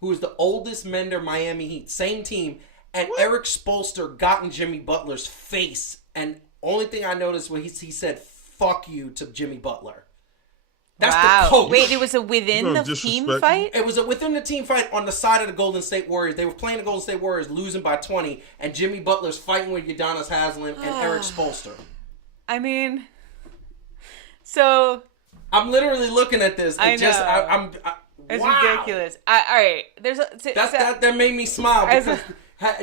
who is the oldest Mender Miami Heat, same team, and Eric Spoelstra got in Jimmy Butler's face, and only thing I noticed was he said "fuck you" to Jimmy Butler. That's the coach. Wait, it was a within the team fight? It was a within the team fight on the side of the Golden State Warriors. They were playing the Golden State Warriors, losing by 20, and Jimmy Butler's fighting with Udonis Haslem and Eric Spoelstra. I mean, so I'm literally looking at this. I know. It's ridiculous. All right, that made me smile because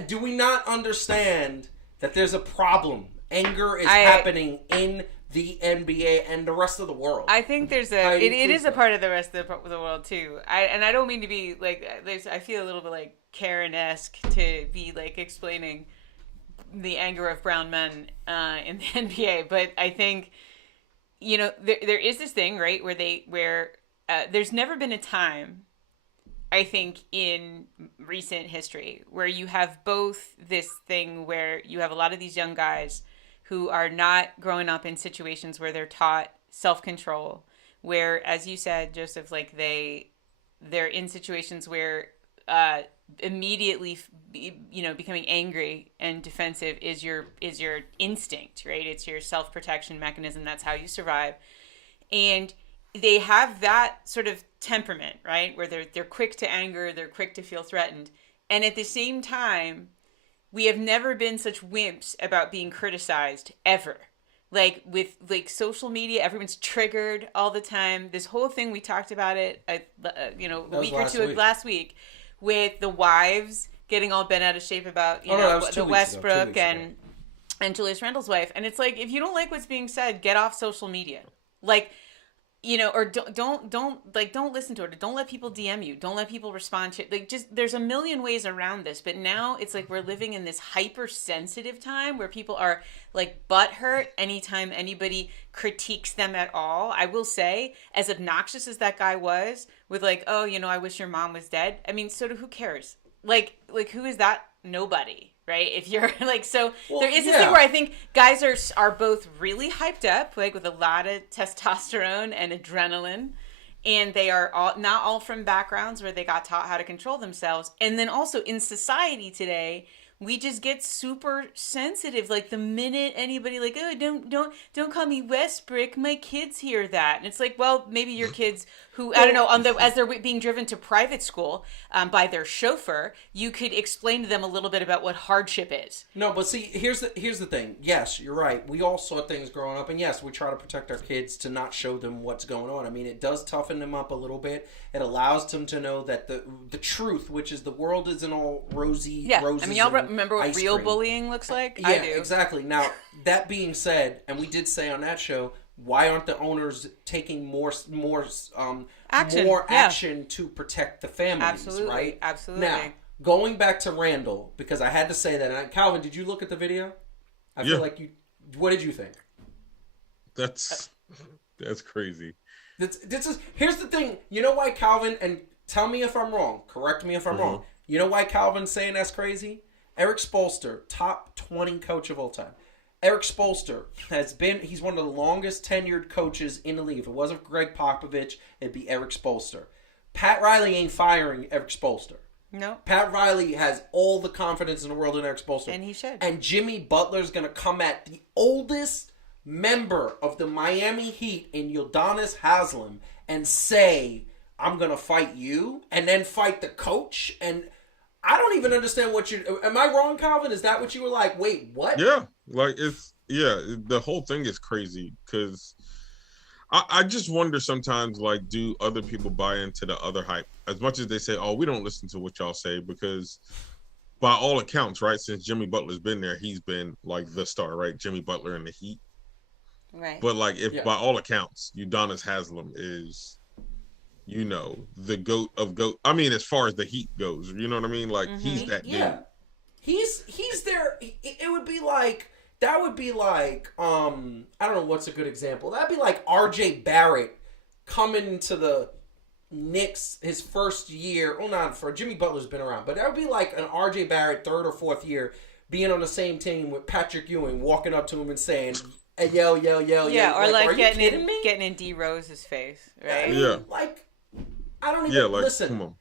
do we not understand that there's a problem? Anger is happening in the NBA and the rest of the world. I think there's it is a part of the rest of the world too. I don't mean to be like, I feel a little bit like Karen-esque to be like explaining the anger of brown men in the NBA, but I think, you know, there is this thing, right, where there's never been a time, I think, in recent history where you have both this thing where you have a lot of these young guys who are not growing up in situations where they're taught self-control, where, as you said, Joseph, like they're in situations where immediately, you know, becoming angry and defensive is your instinct, right? It's your self-protection mechanism. That's how you survive. And they have that sort of temperament, right? Where they're quick to anger, they're quick to feel threatened. And at the same time, we have never been such wimps about being criticized ever. Like with like social media, everyone's triggered all the time. This whole thing, we talked about it, a week or two last week, with the wives getting all bent out of shape about the Westbrook and Julius Randle's wife. And it's like, if you don't like what's being said, get off social media. Like, you know, or don't listen to it. Don't let people DM you. Don't let people respond to it. Like, just, there's a million ways around this. But now it's like we're living in this hypersensitive time where people are like butthurt anytime anybody critiques them at all. I will say, as obnoxious as that guy was with like, oh, you know, I wish your mom was dead. I mean, sort of, who cares? Like who is that? Nobody. Right? If you're like, so there is this thing where I think guys are both really hyped up, like with a lot of testosterone and adrenaline, and they are not all from backgrounds where they got taught how to control themselves. And then also in society today, we just get super sensitive. Like the minute anybody like, oh, don't call me Westbrook, my kids hear that. And it's like, well, maybe your kids who, I don't know, as they're being driven to private school by their chauffeur, you could explain to them a little bit about what hardship is. No, but see, here's the thing. Yes, you're right. We all saw things growing up, and yes, we try to protect our kids to not show them what's going on. I mean, it does toughen them up a little bit. It allows them to know that the truth, which is the world isn't all roses. Yeah, I mean, y'all remember what real bullying looks like? Yeah, I do. Exactly. Now, that being said, and we did say on that show, why aren't the owners taking more action to protect the families, right? Absolutely. Now, going back to Randall, because I had to say that. And Calvin, did you look at the video? I feel like you. What did you think? That's crazy. Here's the thing. You know why Calvin, and tell me if I'm wrong. Correct me if I'm wrong. You know why Calvin's saying that's crazy? Eric Spoelstra, top 20 coach of all time. Eric Spoelstra he's one of the longest tenured coaches in the league. If it wasn't Greg Popovich, it'd be Eric Spoelstra. Pat Riley ain't firing Eric Spoelstra. No. Pat Riley has all the confidence in the world in Eric Spoelstra. And he should. And Jimmy Butler's going to come at the oldest member of the Miami Heat in Udonis Haslem and say, I'm going to fight you, and then fight the coach. And I don't even understand what am I wrong, Calvin? Is that what you were like? Wait, what? Yeah. Like, the whole thing is crazy because I just wonder sometimes, like, do other people buy into the other hype as much as they say, oh, we don't listen to what y'all say, because by all accounts, right, since Jimmy Butler's been there, he's been like the star, right? Jimmy Butler in the Heat. Right. But like, if by all accounts, Udonis Haslem is, the GOAT of GOAT. I mean, as far as the Heat goes, you know what I mean? Like, he's that dude. Yeah. He's there. It would be like, that would be like, I don't know what's a good example. That'd be like RJ Barrett coming to the Knicks his first year. Well, not for Jimmy Butler's been around, but that would be like an RJ Barrett third or fourth year being on the same team with Patrick Ewing, walking up to him and saying, "Hey, yo." Yeah, or like getting in D Rose's face, right? Yeah. Like, I don't even listen. Come on.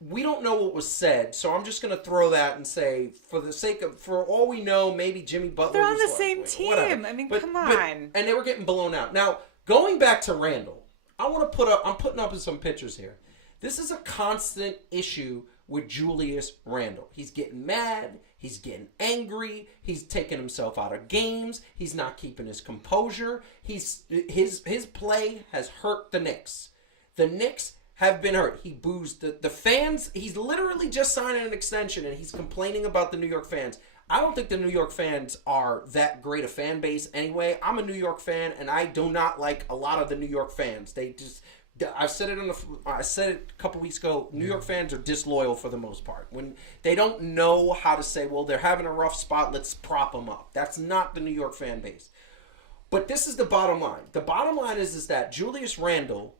We don't know what was said, so I'm just gonna throw that and say, for all we know, maybe Jimmy Butler. They're on was the same team. Whatever. I mean, come on. And they were getting blown out. Now, going back to Randall, I'm putting up some pictures here. This is a constant issue with Julius Randle. He's getting mad. He's getting angry. He's taking himself out of games. He's not keeping his composure. His play has hurt the Knicks. The Knicks have been hurt. He boozed the fans. He's literally just signing an extension, and he's complaining about the New York fans. I don't think the New York fans are that great a fan base anyway. I'm a New York fan, and I do not like a lot of the New York fans. I said it a couple weeks ago. New York fans are disloyal for the most part. When they don't know how to say, well, they're having a rough spot, let's prop them up. That's not the New York fan base. But this is the bottom line. The bottom line is that Julius Randle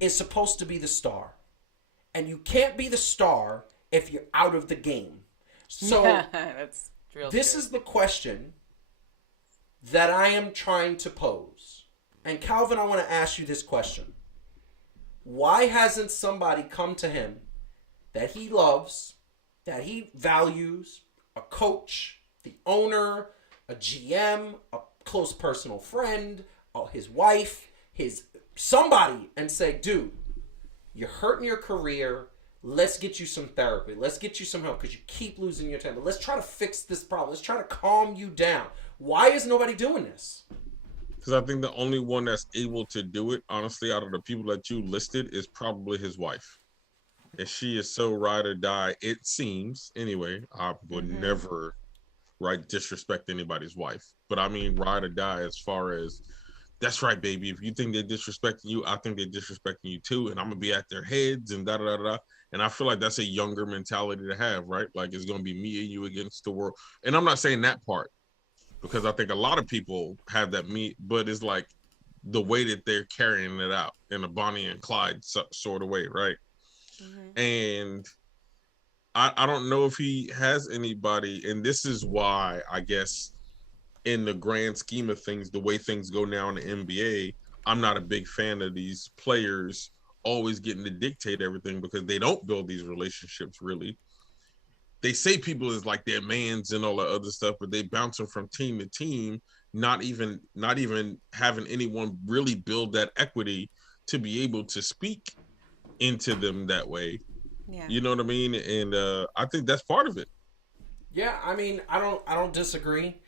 is supposed to be the star. And you can't be the star if you're out of the game. So that's real this true. is the question that I am trying to pose. And Calvin, I want to ask you this question. Why hasn't somebody come to him that he loves, that he values, a coach, the owner, a GM, a close personal friend, his wife, somebody, and say, dude, you're hurting your career. Let's get you some therapy. Let's get you some help because you keep losing your temper. Let's try to fix this problem. Let's try to calm you down. Why is nobody doing this? Because I think the only one that's able to do it, honestly, out of the people that you listed, is probably his wife. And she is so ride or die, it seems. Anyway, I would never disrespect anybody's wife. But I mean, ride or die as far as, that's right, baby. If you think they're disrespecting you, I think they're disrespecting you too. And I'm going to be at their heads and da-da-da-da. And I feel like that's a younger mentality to have, right? Like, it's going to be me and you against the world. And I'm not saying that part, because I think a lot of people have that but it's like the way that they're carrying it out in a Bonnie and Clyde sort of way, right? And I don't know if he has anybody, and this is why, I guess, in the grand scheme of things, the way things go now in the NBA, I'm not a big fan of these players always getting to dictate everything, because they don't build these relationships really. They say people is like their mans and all that other stuff, but they bounce them from team to team, not even having anyone really build that equity to be able to speak into them that way. Yeah. You know what I mean? And I think that's part of it. Yeah, I mean, I don't disagree.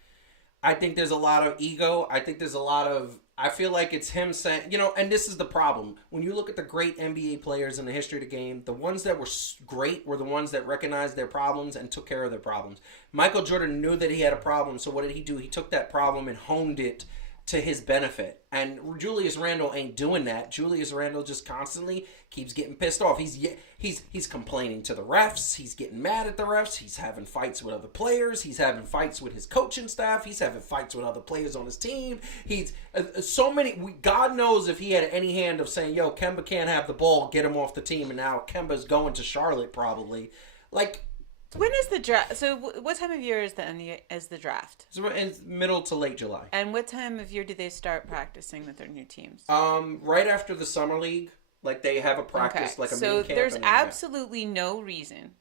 I think there's a lot of ego. I feel like it's him saying, and this is the problem. When you look at the great NBA players in the history of the game, the ones that were great were the ones that recognized their problems and took care of their problems. Michael Jordan knew that he had a problem, so what did he do? He took that problem and honed it to his benefit. And Julius Randle ain't doing that. Julius Randle just constantly keeps getting pissed off. He's complaining to the refs. He's getting mad at the refs. He's having fights with other players. He's having fights with his coaching staff. He's having fights with other players on his team. He's so many. God knows if he had any hand of saying, "Yo, Kemba can't have the ball. Get him off the team." And now Kemba's going to Charlotte probably. Like, when is the draft? So what time of year is the draft? It's middle to late July. And what time of year do they start practicing with their new teams? Right after the summer league. Like, they have a practice, like a mini camp. So there's absolutely no reason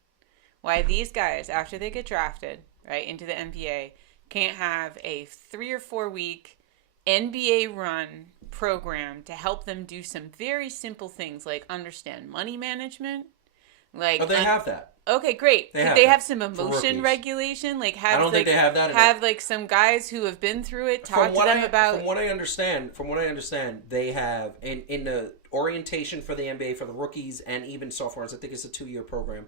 why these guys, after they get drafted, right, into the NBA, can't have a 3 or 4 week NBA run program to help them do some very simple things, like understand money management. Like, they have that. Okay, great. Could they have some emotion regulation? Like, I don't think they have that. Have like some guys who have been through it talk to them about. From what I understand, they have in the orientation for the NBA for the rookies and even sophomores. I think it's a 2-year program.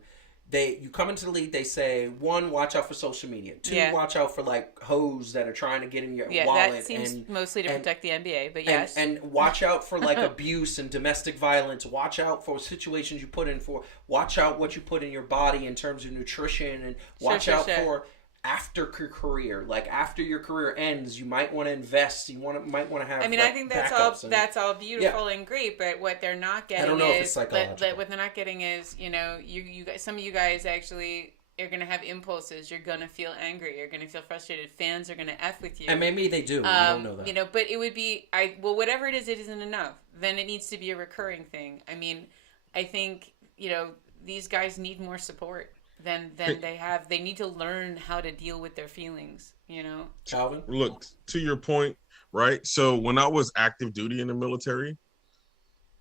you come into the league, they say, 1, watch out for social media. 2, watch out for like hoes that are trying to get in your wallet. That seems mostly to protect the NBA, but yes. And watch out for like abuse and domestic violence. Watch out for situations you put in for. Watch out what you put in your body in terms of nutrition, and watch out for after career. Like after your career ends, you might want to invest. Might want to have. I mean, I think that's all beautiful and great, but what they're not getting, I don't know if it's psychological. What they're not getting is, you know, you guys, some of you guys actually are going to have impulses. You're going to feel angry. You're going to feel frustrated. Fans are going to F with you. And maybe they do. You don't know that. You know, but it would be, whatever it isn't enough. Then it needs to be a recurring thing. I mean, I think, you know, these guys need more support than they have. They need to learn how to deal with their feelings, you know? Calvin? Look, to your point, right? So when I was active duty in the military,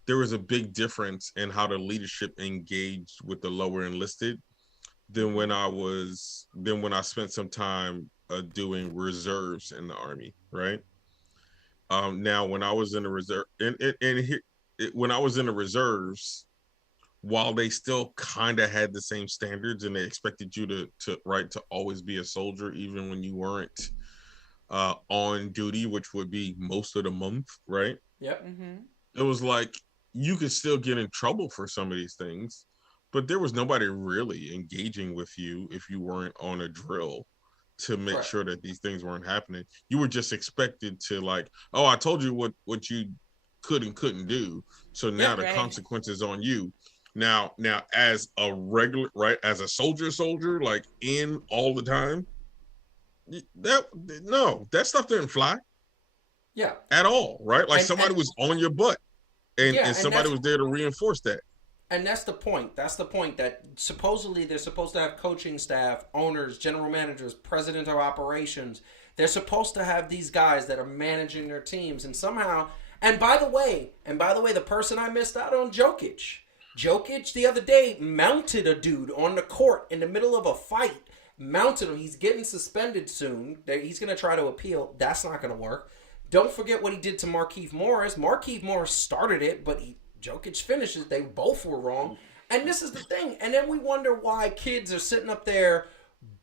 there was a big difference in how the leadership engaged with the lower enlisted than when I spent some time doing reserves in the Army, right? Now, when I was in the reserve, when I was in the reserves, while they still kind of had the same standards and they expected you to always be a soldier, even when you weren't on duty, which would be most of the month, right? Yep. Mm-hmm. It was like you could still get in trouble for some of these things, but there was nobody really engaging with you if you weren't on a drill to make sure that these things weren't happening. You were just expected to like, oh, I told you what you could and couldn't do, so now the consequences on you. Now, as a regular, right, as a soldier, like in all the time, that stuff didn't fly. Yeah. At all, right? Like somebody was on your butt, and somebody was there to reinforce that. And that's the point. That's the point that supposedly they're supposed to have coaching staff, owners, general managers, president of operations. They're supposed to have these guys that are managing their teams, and somehow. And by the way, the person I missed out on, Jokic the other day mounted a dude on the court in the middle of a fight. Mounted him. He's getting suspended soon. He's going to try to appeal. That's not going to work. Don't forget what he did to Markieff Morris. Markieff Morris started it, but Jokic finished it. They both were wrong. And this is the thing. And then we wonder why kids are sitting up there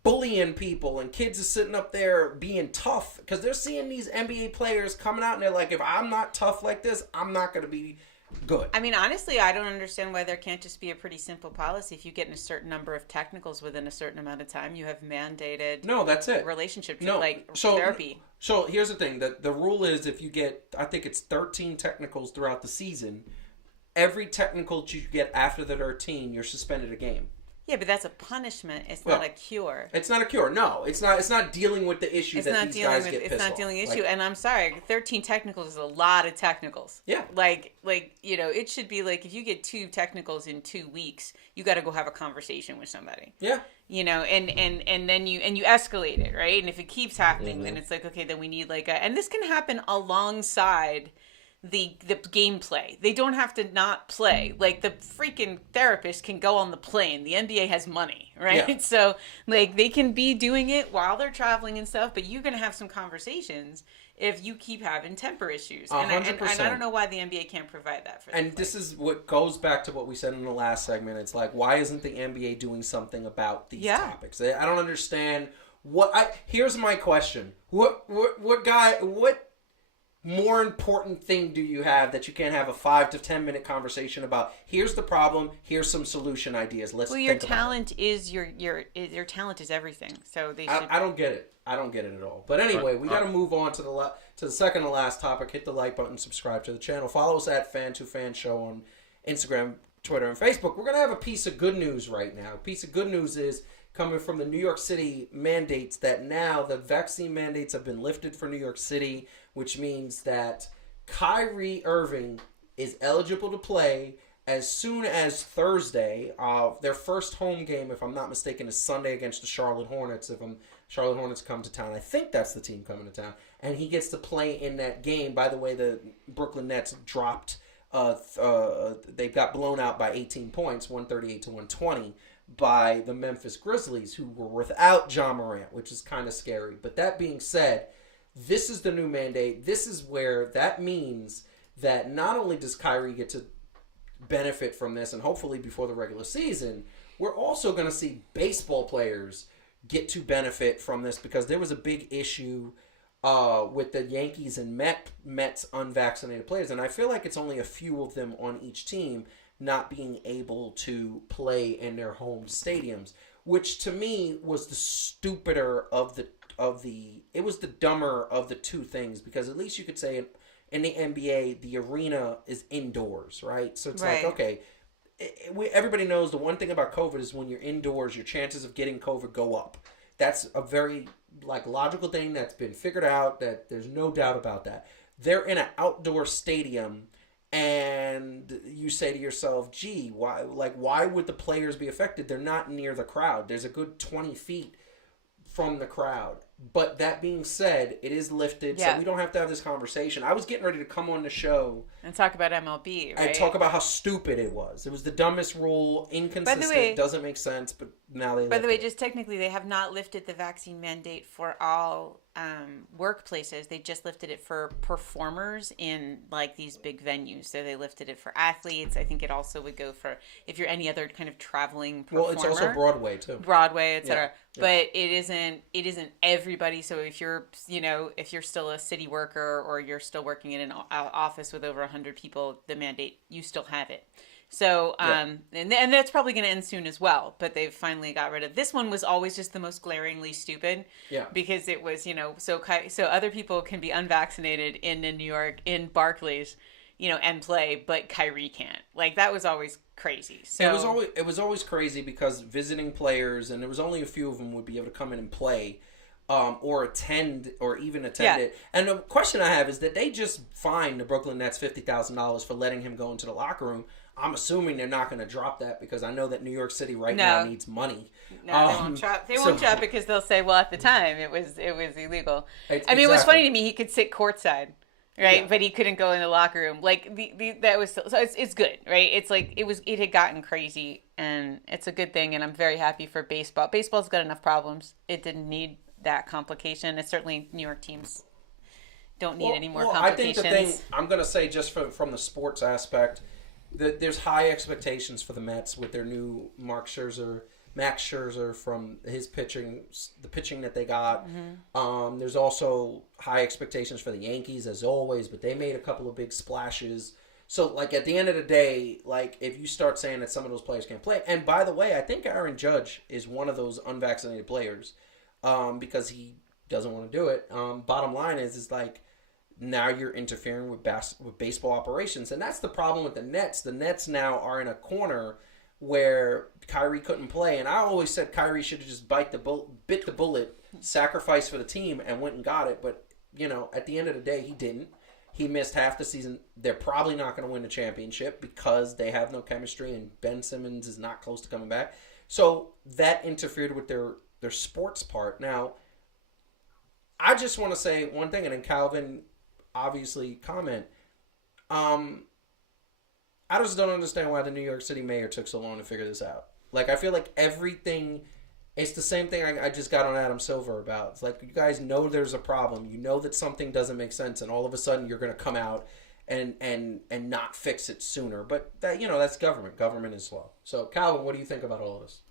bullying people, and kids are sitting up there being tough because they're seeing these NBA players coming out and they're like, if I'm not tough like this, I'm not going to be good. I mean, honestly, I don't understand why there can't just be a pretty simple policy. If you get in a certain number of technicals within a certain amount of time, you have mandated. No, that's it. Relationship, therapy. So here's the thing: the rule is if you get, I think it's 13 technicals throughout the season, every technical you get after the 13, you're suspended a game. Yeah, but that's a punishment. It's not a cure. It's not a cure. No, it's not. It's not dealing with the issue that these guys get pissed off. It's not dealing with the issue. And I'm sorry, 13 technicals is a lot of technicals. Yeah. Like you know, it should be like if you get 2 technicals in 2 weeks, you got to go have a conversation with somebody. Yeah. You know, and then you escalate it, right? And if it keeps happening, then it's like, okay, then we need and this can happen alongside the gameplay. They don't have to not play. Like the freaking therapist can go on the plane. The NBA has money, right? Yeah. So like they can be doing it while they're traveling and stuff, but you're going to have some conversations if you keep having temper issues. And I don't know why the NBA can't provide that for them. And this is what goes back to what we said in the last segment. It's like, why isn't the NBA doing something about these topics? I don't understand here's my question. What more important thing do you have that you can't have a 5 to 10 minute conversation about? Here's the problem. Here's some solution ideas. Let's think about it. Your talent is your talent is everything. So they should. I don't get it. I don't get it at all. But anyway, we got to move on to the second to last topic. Hit the like button, subscribe to the channel, follow us at Fan2Fan Show on Instagram, Twitter, and Facebook. We're gonna have a piece of good news right now. A piece of good news is coming from the New York City mandates that now the vaccine mandates have been lifted for New York City, which means that Kyrie Irving is eligible to play as soon as Thursday. Their first home game, if I'm not mistaken, is Sunday against the Charlotte Hornets. Charlotte Hornets come to town. I think that's the team coming to town. And he gets to play in that game. By the way, the Brooklyn Nets dropped. They got blown out by 18 points, 138 to 120. By the Memphis Grizzlies, who were without Ja Morant, which is kind of scary. But that being said, this is the new mandate. This is where that means that not only does Kyrie get to benefit from this, and hopefully before the regular season, we're also going to see baseball players get to benefit from this, because there was a big issue with the Yankees and Mets unvaccinated players, and I feel like it's only a few of them on each team not being able to play in their home stadiums, which to me was the stupider it was the dumber of the two things, because at least you could say in the NBA the arena is indoors, right? So it's like, okay, everybody knows the one thing about COVID is when you're indoors, your chances of getting COVID go up. That's a very logical thing that's been figured out, that there's no doubt about that. They're in an outdoor stadium, and you say to yourself, gee, why would the players be affected? They're not near the crowd. There's a good 20 feet from the crowd. But that being said, it is lifted, so we don't have to have this conversation. I was getting ready to come on the show and talk about MLB, right? And talk about how stupid it was. It was the dumbest rule, inconsistent, doesn't make sense, but now they By the way, just technically, they have not lifted the vaccine mandate for all workplaces. They just lifted it for performers in these big venues. So they lifted it for athletes. I think it also would go for if you're any other kind of traveling performer. Well, it's also Broadway too. Broadway, etc. Yeah. But it isn't everybody. So if you're still a city worker, or you're still working in an office with over 100 people, the mandate, you still have it. So, and that's probably going to end soon as well. But they've finally got rid of this one. Was always just the most glaringly stupid. Yeah. Because it was, so other people can be unvaccinated in New York, in Barclays, and play, but Kyrie can't. That was always crazy. So it was always crazy, because visiting players, and there was only a few of them, would be able to come in and play. Or attend it. And the question I have is that they just fined the Brooklyn Nets $50,000 for letting him go into the locker room. I'm assuming they're not going to drop that, because I know that New York City now needs money. No, they won't drop. They won't drop it, because they'll say, well, at the time it was illegal. It was funny to me. He could sit courtside, right? Yeah. But he couldn't go in the locker room. That was so it's good, right? It's it had gotten crazy, and it's a good thing. And I'm very happy for baseball. Baseball's got enough problems. It didn't need that complication. It's certainly New York teams don't need any more complications. I think the thing I'm going to say, just from the sports aspect, that there's high expectations for the Mets with their new Max Scherzer from his pitching, the pitching that they got. Mm-hmm. There's also high expectations for the Yankees, as always, but they made a couple of big splashes. So, at the end of the day, if you start saying that some of those players can't play, and by the way, I think Aaron Judge is one of those unvaccinated players, because he doesn't want to do it. Bottom line is now you're interfering with baseball operations, and that's the problem with the Nets. The Nets now are in a corner where Kyrie couldn't play, and I always said Kyrie should have just bit the bullet, sacrificed for the team, and went and got it. But at the end of the day, he didn't. He missed half the season. They're probably not going to win the championship, because they have no chemistry, and Ben Simmons is not close to coming back. So that interfered with their sports part. Now, I just want to say one thing, and then Calvin obviously comment. I just don't understand why the New York City mayor took so long to figure this out. I feel like everything, it's the same thing I just got on Adam Silver about. It's you guys know there's a problem. You know that something doesn't make sense, and all of a sudden you're going to come out and not fix it sooner. But that's government. Government is slow. So, Calvin, what do you think about all of this?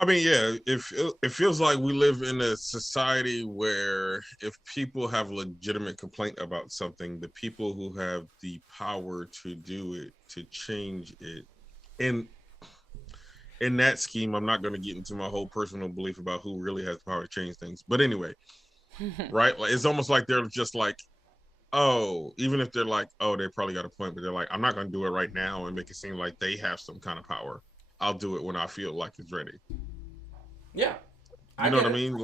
I mean, yeah, it feels like we live in a society where if people have legitimate complaint about something, the people who have the power to do it, to change it, in that scheme, I'm not going to get into my whole personal belief about who really has the power to change things. But anyway, right? It's almost like they're just even if they're they probably got a point, but they're I'm not going to do it right now and make it seem like they have some kind of power. I'll do it when I feel like it's ready. Yeah, you know what I mean.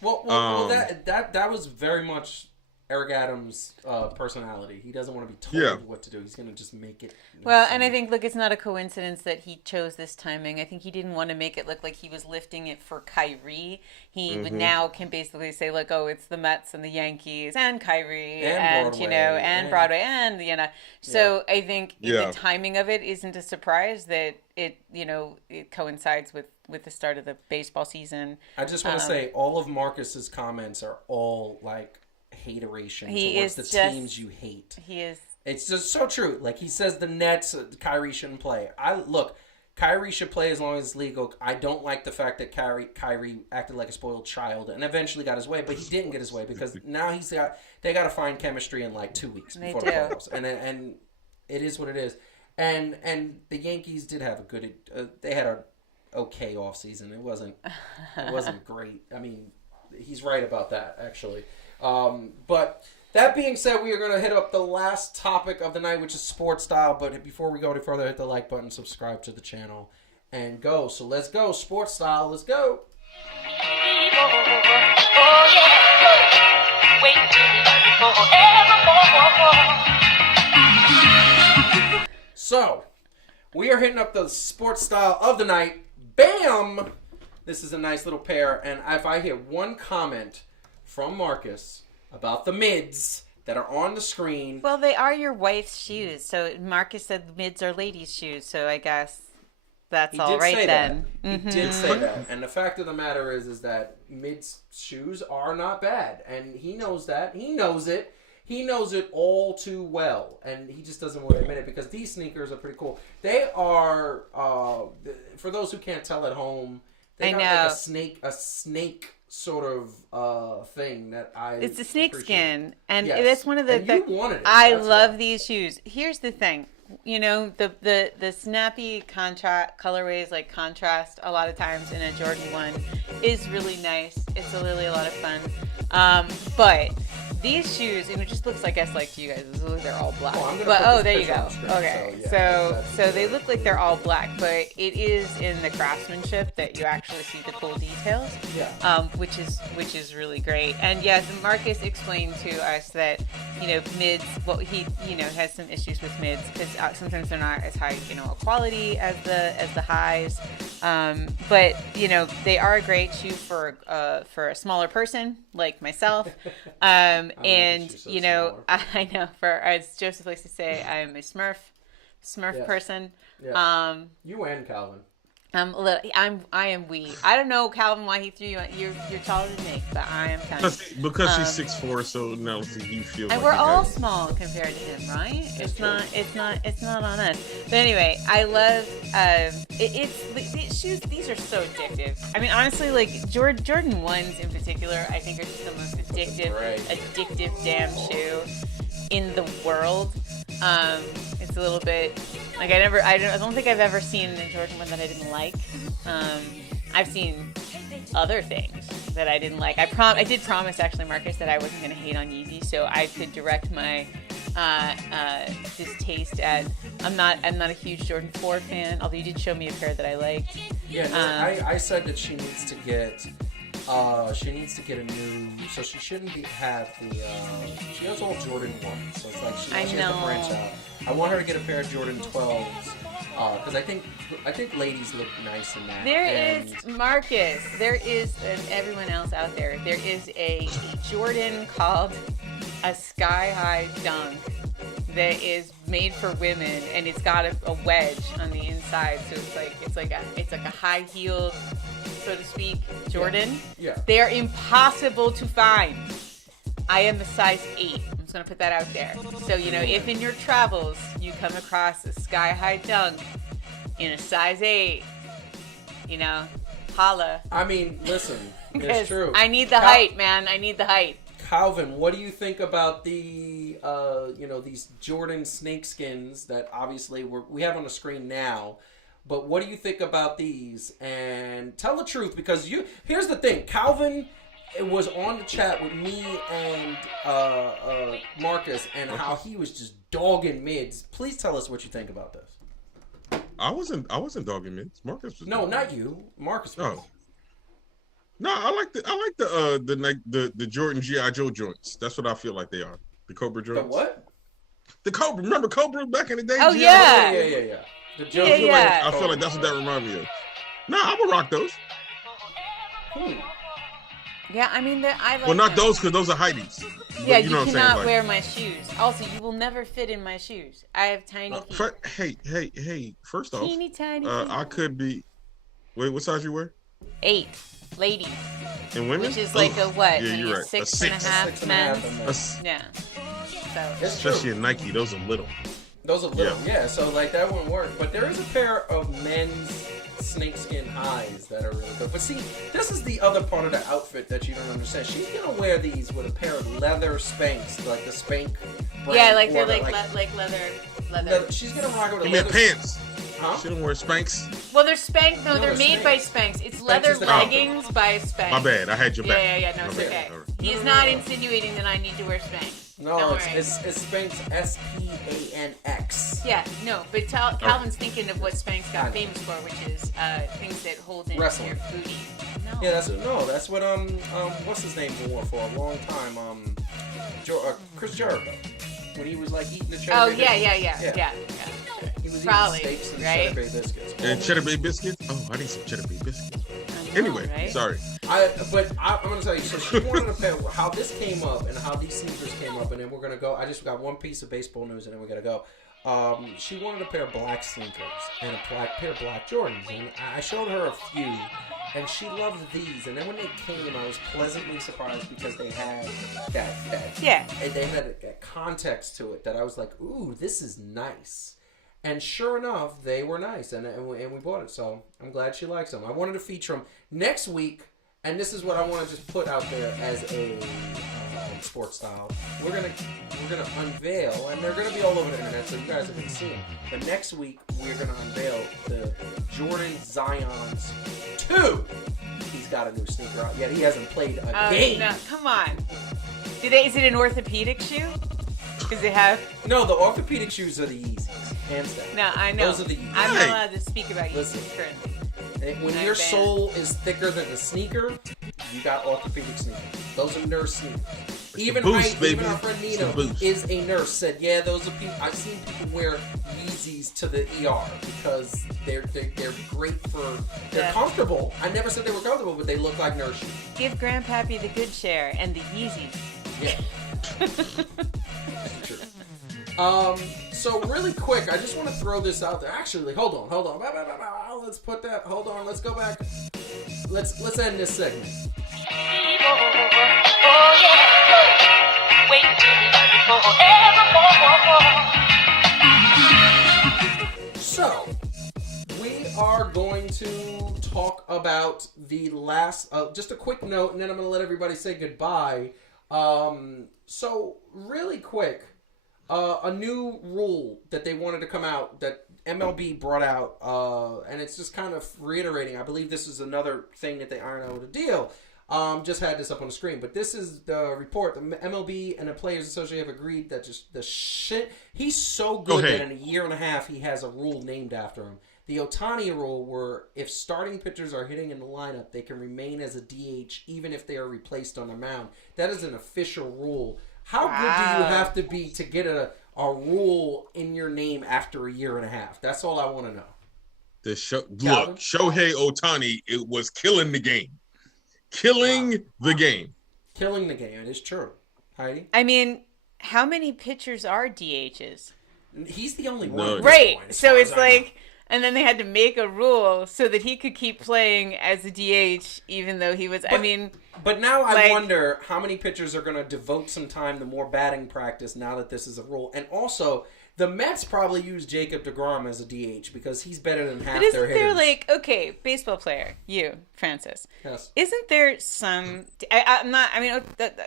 Well, that was very much Eric Adams' personality. He doesn't want to be told what to do. He's going to just make it. Well, and I think, it's not a coincidence that he chose this timing. I think he didn't want to make it look like he was lifting it for Kyrie. He now can basically say, it's the Mets and the Yankees and Kyrie and Broadway and So I think the timing of it isn't a surprise that it coincides with the start of the baseball season. I just want to say all of Marcus's comments are all hateration towards the teams you hate. He is It's just so true. Like he says, the Nets, Kyrie shouldn't play. Kyrie should play as long as it's legal. I don't like the fact that Kyrie acted like a spoiled child and eventually got his way, but he didn't get his way because now they got to find chemistry in like 2 weeks before the playoffs, and it is what it is. And the Yankees did have a good. They had a okay offseason. It wasn't great. I mean, he's right about that actually. But that being said, we are going to hit up the last topic of the night, which is sports style. But before we go any further, hit the like button, subscribe to the channel, and go. So let's go. Sports style. Let's go. So, we are hitting up the sports style of the night. Bam! This is a nice little pair. And if I hear one comment from Marcus about the mids that are on the screen. Well, they are your wife's shoes. So Marcus said mids are ladies' shoes. So I guess that's all right then. He did say that. And the fact of the matter is that mids shoes are not bad. And he knows that. He knows it. He knows it all too well. And he just doesn't want to admit it because these sneakers are pretty cool. They are, for those who can't tell at home, they got like a snake sort of thing that it's a snake skin, and yes. that's one of the. And you wanted it. I love these shoes. Here's the thing, the snappy colorways like contrast a lot of times in a Jordan 1 is really nice. It's really a lot of fun, but these shoes, and it just looks like to you guys, they're all black. But there you go. Okay, so they look like they're all black, but it is in the craftsmanship that you actually see the cool details. Yeah. Which is really great. And yes, Marcus explained to us that mids. Well, he has some issues with mids because sometimes they're not as high a quality as the highs. But they are a great shoe for a smaller person like myself. And I know, as Joseph likes to say, I'm a Smurf person. Yeah. You and Calvin. I am weak. I don't know, Calvin, why he threw you on. You're taller than me, but I am kind of because she's 6'4", so now you feel. And we're all small compared to him, right? It's not on us. But anyway, I love these shoes. These are so addictive. I mean, honestly, like Jordan 1s in particular, I think are just the most addictive damn shoe in the world. It's a little bit like I don't think I've ever seen a Jordan 1 that I didn't like. I've seen other things that I didn't like. I did promise actually, Marcus, that I wasn't going to hate on Yeezy, so I could direct my distaste at. I'm not a huge Jordan 4 fan, although you did show me a pair that I liked. Yeah, no, I said that she needs to get a new, so she shouldn't have the, she has all Jordan 1s, so it's like she has to branch out. I want her to get a pair of Jordan 12s, because I think ladies look nice in that. Marcus, and everyone else out there, there is a Jordan called a Sky High Dunk that is made for women, and it's got a wedge on the inside, so it's like a high heeled, so to speak, Jordan. Yeah. They are impossible to find. I am a size 8. I'm just going to put that out there. So, if in your travels you come across a Sky High Dunk in a size 8, holla. I mean, listen, it's true. I need the height, man. I need the height. Calvin, what do you think about the, these Jordan snakeskins that obviously we have on the screen now? But what do you think about these? And tell the truth, because here's the thing. Calvin was on the chat with me and Marcus, and how he was just dogging mids. Please tell us what you think about this. I wasn't dogging mids. Marcus was. No, not you. Marcus was. Oh. No, I like the Jordan G.I. Joe joints. That's what I feel like they are. The Cobra joints. The what? The Cobra. Remember Cobra back in the day? Oh, yeah. I feel like that's what that reminds me of. No, I would rock those. Yeah, I mean, I like. Well, not them. those, because those are Heidi's. Yeah, you cannot wear my shoes. Also, you will never fit in my shoes. I have tiny feet. Hey! First off, tiny feet. I could be. Wait, what size you wear? 8, ladies. And women? Which is like a what? Yeah, you're right. 6.5 men. Yeah. So It's true. Especially in Nike, those are little. Those are little, yeah. So like that wouldn't work. But there is a pair of men's snakeskin highs that are really good. But see, this is the other part of the outfit that you don't understand. She's gonna wear these with a pair of leather Spanx, like the Spank brand. yeah, like they're order, like leather. She's gonna rock it with a Give me leather pants. Huh? She don't wear Spanx. Well, they're Spanx. No, No, they're they're made Spanx. by Spanx. It's Spanx leather is the leggings by Spanx. My bad. I had your back. Yeah. No, My it's bad. okay. All right. He's not insinuating that I need to wear Spanx. No, Don't it's worry. Spanx, Spanx. Yeah, no, but Calvin's thinking of what Spanx got famous for, which is things that hold in Wrestling. your booty. No. Yeah, that's what what's his name wore for a long time. Chris Jericho, when he was like eating the cheddar. Oh Bay biscuits. yeah. He was Probably, eating steaks and right? cheddar bay biscuits. And Cheddar Bay biscuits. Oh, I need some Cheddar Bay biscuits. Anyway, right? sorry. I'm gonna tell you. So she wanted to pair how this came up and how these sneakers came up, and then we're gonna go. I just got one piece of baseball news, and then we're gonna go. She wanted a pair of black sneakers and a pair of black Jordans, and I showed her a few, and she loved these. And then when they came, I was pleasantly surprised because they had that and they had a context to it that I was like, ooh, this is nice. And sure enough, they were nice, and we bought it. So I'm glad she likes them. I wanted to feature them next week, and this is what I want to just put out there as a sports style. We're gonna unveil, and they're gonna be all over the internet, so you guys have been seeing them. But next week we're gonna unveil the Jordan Zions 2. He's got a new sneaker out. Yet he hasn't played a game. No, come on. Is it an orthopedic shoe? Does it have? No, the orthopedic shoes are the Yeezys, hands down. No, I know. Those are the Yeezys. I'm not allowed to speak about Listen. Yeezys currently. When your sole is thicker than the sneaker, you got orthopedic sneakers. Those are nurse sneakers. Even boost, even baby. our friend It's the Nino boost. is a nurse. Said, yeah, those are people. I've seen people wear Yeezys to the ER because they're great for. They're Yeah. comfortable. I never said they were comfortable, but they look like nurse shoes. Give Grandpappy the good share and the Yeezys. Yeah. That's true. So really quick, I just want to throw this out there. Actually, hold on. Let's put that. Hold on. Let's go back. Let's end this segment. So we are going to talk about the last. Just a quick note, and then I'm going to let everybody say goodbye. So really quick. A new rule that they wanted to come out that MLB brought out, and it's just kind of reiterating. I believe this is another thing that they iron out a deal. Just had this up on the screen, but this is the report. The MLB and the Players Association have agreed that just the shit. He's so good that in a year and a half he has a rule named after him. The Ohtani rule, where if starting pitchers are hitting in the lineup, they can remain as a DH even if they are replaced on the mound. That is an official rule. How good do you have to be to get a rule in your name after a year and a half? That's all I want to know. Look, Shohei Ohtani, it was killing the game. Killing the game. Killing the game. It is true. Heidi? I mean, how many pitchers are DHs? He's the only one. No. at this Right. point, as So far it's as I know. like, and then they had to make a rule so that he could keep playing as a DH even though he was, But now I like- wonder how many pitchers are going to devote some time to more batting practice now that this is a rule. And also, the Mets probably use Jacob deGrom as a DH because he's better than half But their isn't hitters. there like, okay, baseball player, you, Francis. Yes. Isn't there some,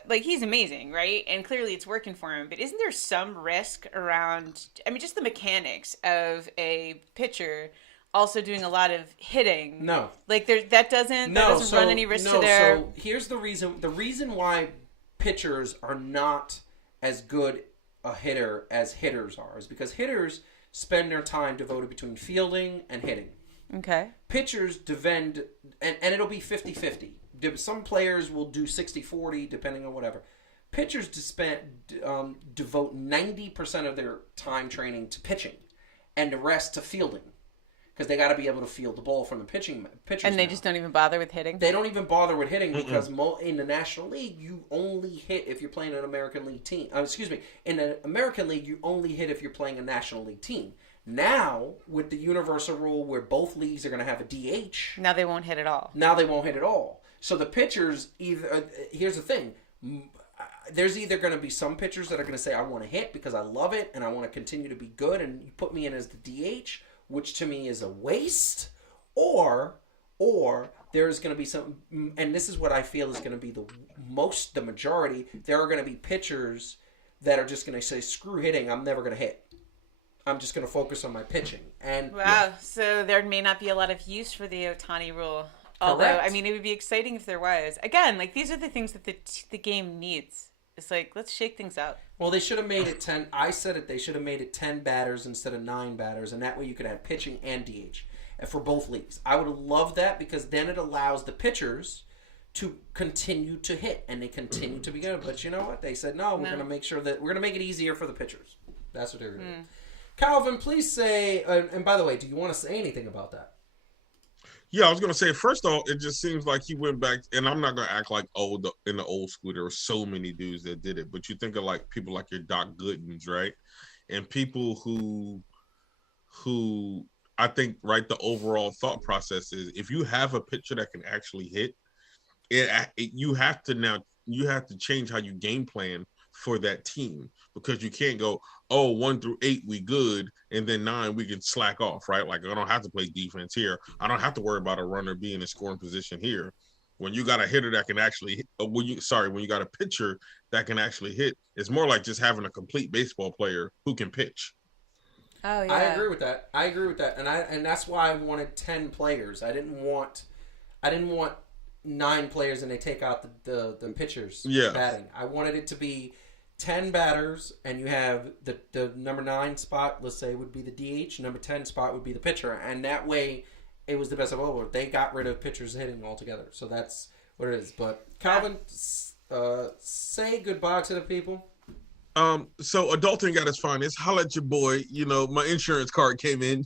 like he's amazing, right? And clearly it's working for him, but isn't there some risk around, just the mechanics of a pitcher also doing a lot of hitting? No. Like that doesn't run any risk to their... So here's the reason. The reason why pitchers are not as good a hitter as hitters are is because hitters spend their time devoted between fielding and hitting. Okay. Pitchers defend, and it'll be 50-50. Some players will do 60-40 depending on whatever. Pitchers devote 90% of their time training to pitching and the rest to fielding. Because they got to be able to field the ball from the pitchers. And they just don't even bother with hitting? They don't even bother with hitting because in the National League, you only hit if you're playing an American League team. In the American League, you only hit if you're playing a National League team. Now, with the universal rule where both leagues are going to have a DH... Now they won't hit at all. Now they won't hit at all. So the pitchers here's the thing. there's either going to be some pitchers that are going to say, I want to hit because I love it and I want to continue to be good, and you put me in as the DH, which to me is a waste, or there's going to be some, and this is what I feel is going to be the majority, there are going to be pitchers that are just going to say, screw hitting, I'm never going to hit. I'm just going to focus on my pitching. And wow, so there may not be a lot of use for the Ohtani rule. Although, Correct. I mean, it would be exciting if there was. Again, like, these are the things that the game needs. It's like, let's shake things up. Well, they should have made it 10. I said it. They should have made it 10 batters instead of 9 batters, and that way you could have pitching and DH for both leagues. I would have loved that because then it allows the pitchers to continue to hit, and they continue to be good. But you know what? They said, no, we're going to make sure that we're going to make it easier for the pitchers. That's what they're going to do. Calvin, please say, and by the way, do you want to say anything about that? Yeah, I was gonna say, first off, it just seems like he went back, and I'm not gonna act like in the old school there were so many dudes that did it, but you think of like people like your Doc Goodens, right? And people who I think, right, the overall thought process is if you have a pitcher that can actually hit, you have to change how you game plan for that team, because you can't go, 1 through 8 we good, and then 9 we can slack off, right? Like, I don't have to play defense here. I don't have to worry about a runner being in scoring position here. When you got a hitter that can actually hit, when you got a pitcher that can actually hit, it's more like just having a complete baseball player who can pitch. Oh yeah, I agree with that. And that's why I wanted 10 players. I didn't want 9 players and they take out the pitchers batting. I wanted it to be 10 batters, and you have the number 9 spot, let's say, would be the DH. Number 10 spot would be the pitcher, and that way it was the best of all worlds. They got rid of pitchers hitting altogether, so that's what it is. But Calvin, say goodbye to the people. So Adulting got his finest. Holla at your boy. You know, my insurance card came in.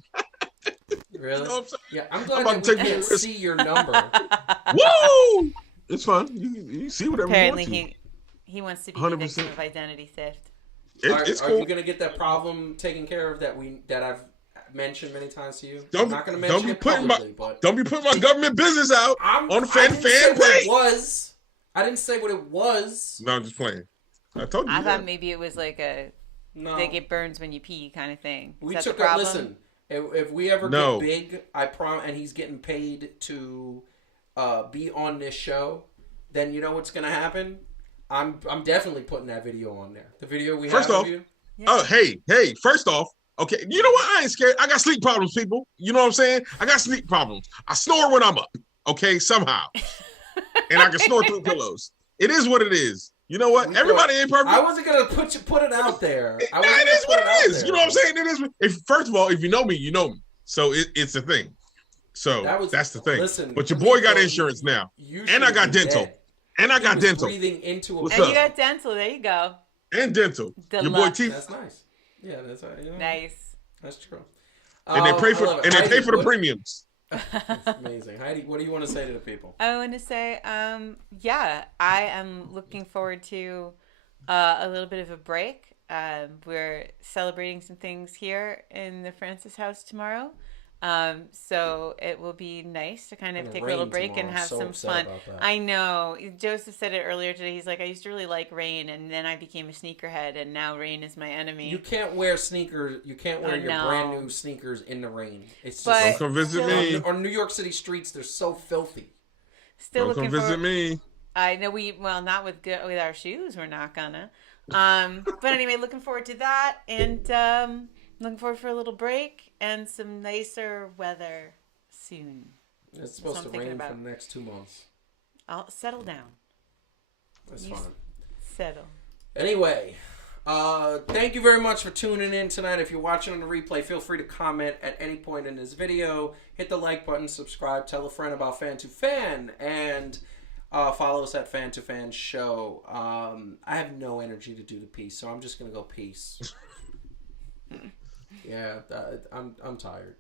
Really? You know what I'm saying? Yeah, I'm glad that we can't see your number. Woo! It's fun. You see whatever apparently you want to. he wants to be the victim of identity theft. It's Are cool. you going to get that problem taken care of that I've mentioned many times to you? I'm Don't not going to be mention it publicly, but don't be putting my government business out on the Fan2Fan page. I didn't say what it was. No, I'm just playing. I told you. I thought maybe it was like No. they get burns when you pee kind of thing. We Is that took the problem? listen. If we ever No. get big, I promise, and he's getting paid to be on this show, then you know what's gonna happen? I'm definitely putting that video on there. The video we First have off, of you. oh hey, first off, okay, you know what? I ain't scared. I got sleep problems, people. You know what I'm saying? I got sleep problems. I snore when I'm up, okay, somehow. And I can snore through pillows. It is what it is. You know what? Everybody ain't perfect. I wasn't gonna put it out there. It is what it is. You know what I'm saying? It is. First of all, if you know me, you know me. So it's a thing. So that's the thing. Listen, but your boy got insurance now, and I got dental, and I got dental. Breathing into And you got dental. There you go. And dental. Your boy teeth. That's nice. Yeah, that's right. You know, Nice. That's true. And they pay for the premiums. That's amazing. Heidi, what do you want to say to the people? I want to say, yeah, I am looking forward to a little bit of a break. We're celebrating some things here in the Francis house tomorrow. So it will be nice to kind of take a little break and have some fun. I know. Joseph said it earlier today. He's like, I used to really like rain, and then I became a sneakerhead, and now rain is my enemy. You can't wear sneakers. You can't wear your brand new sneakers in the rain. It's just Don't come visit me. On New York City streets, they're so filthy. Still Don't come visit me. I know not with our shoes. We're not gonna. But anyway, looking forward to that, and looking forward for a little break and some nicer weather soon. It's supposed to rain for the next 2 months. I'll settle down. That's fine. Settle. Anyway, thank you very much for tuning in tonight. If you're watching on the replay, feel free to comment at any point in this video. Hit the like button, subscribe, tell a friend about Fan2Fan, and follow us at Fan2Fan Show. I have no energy to do the piece, so I'm just going to go peace. Yeah, I'm tired.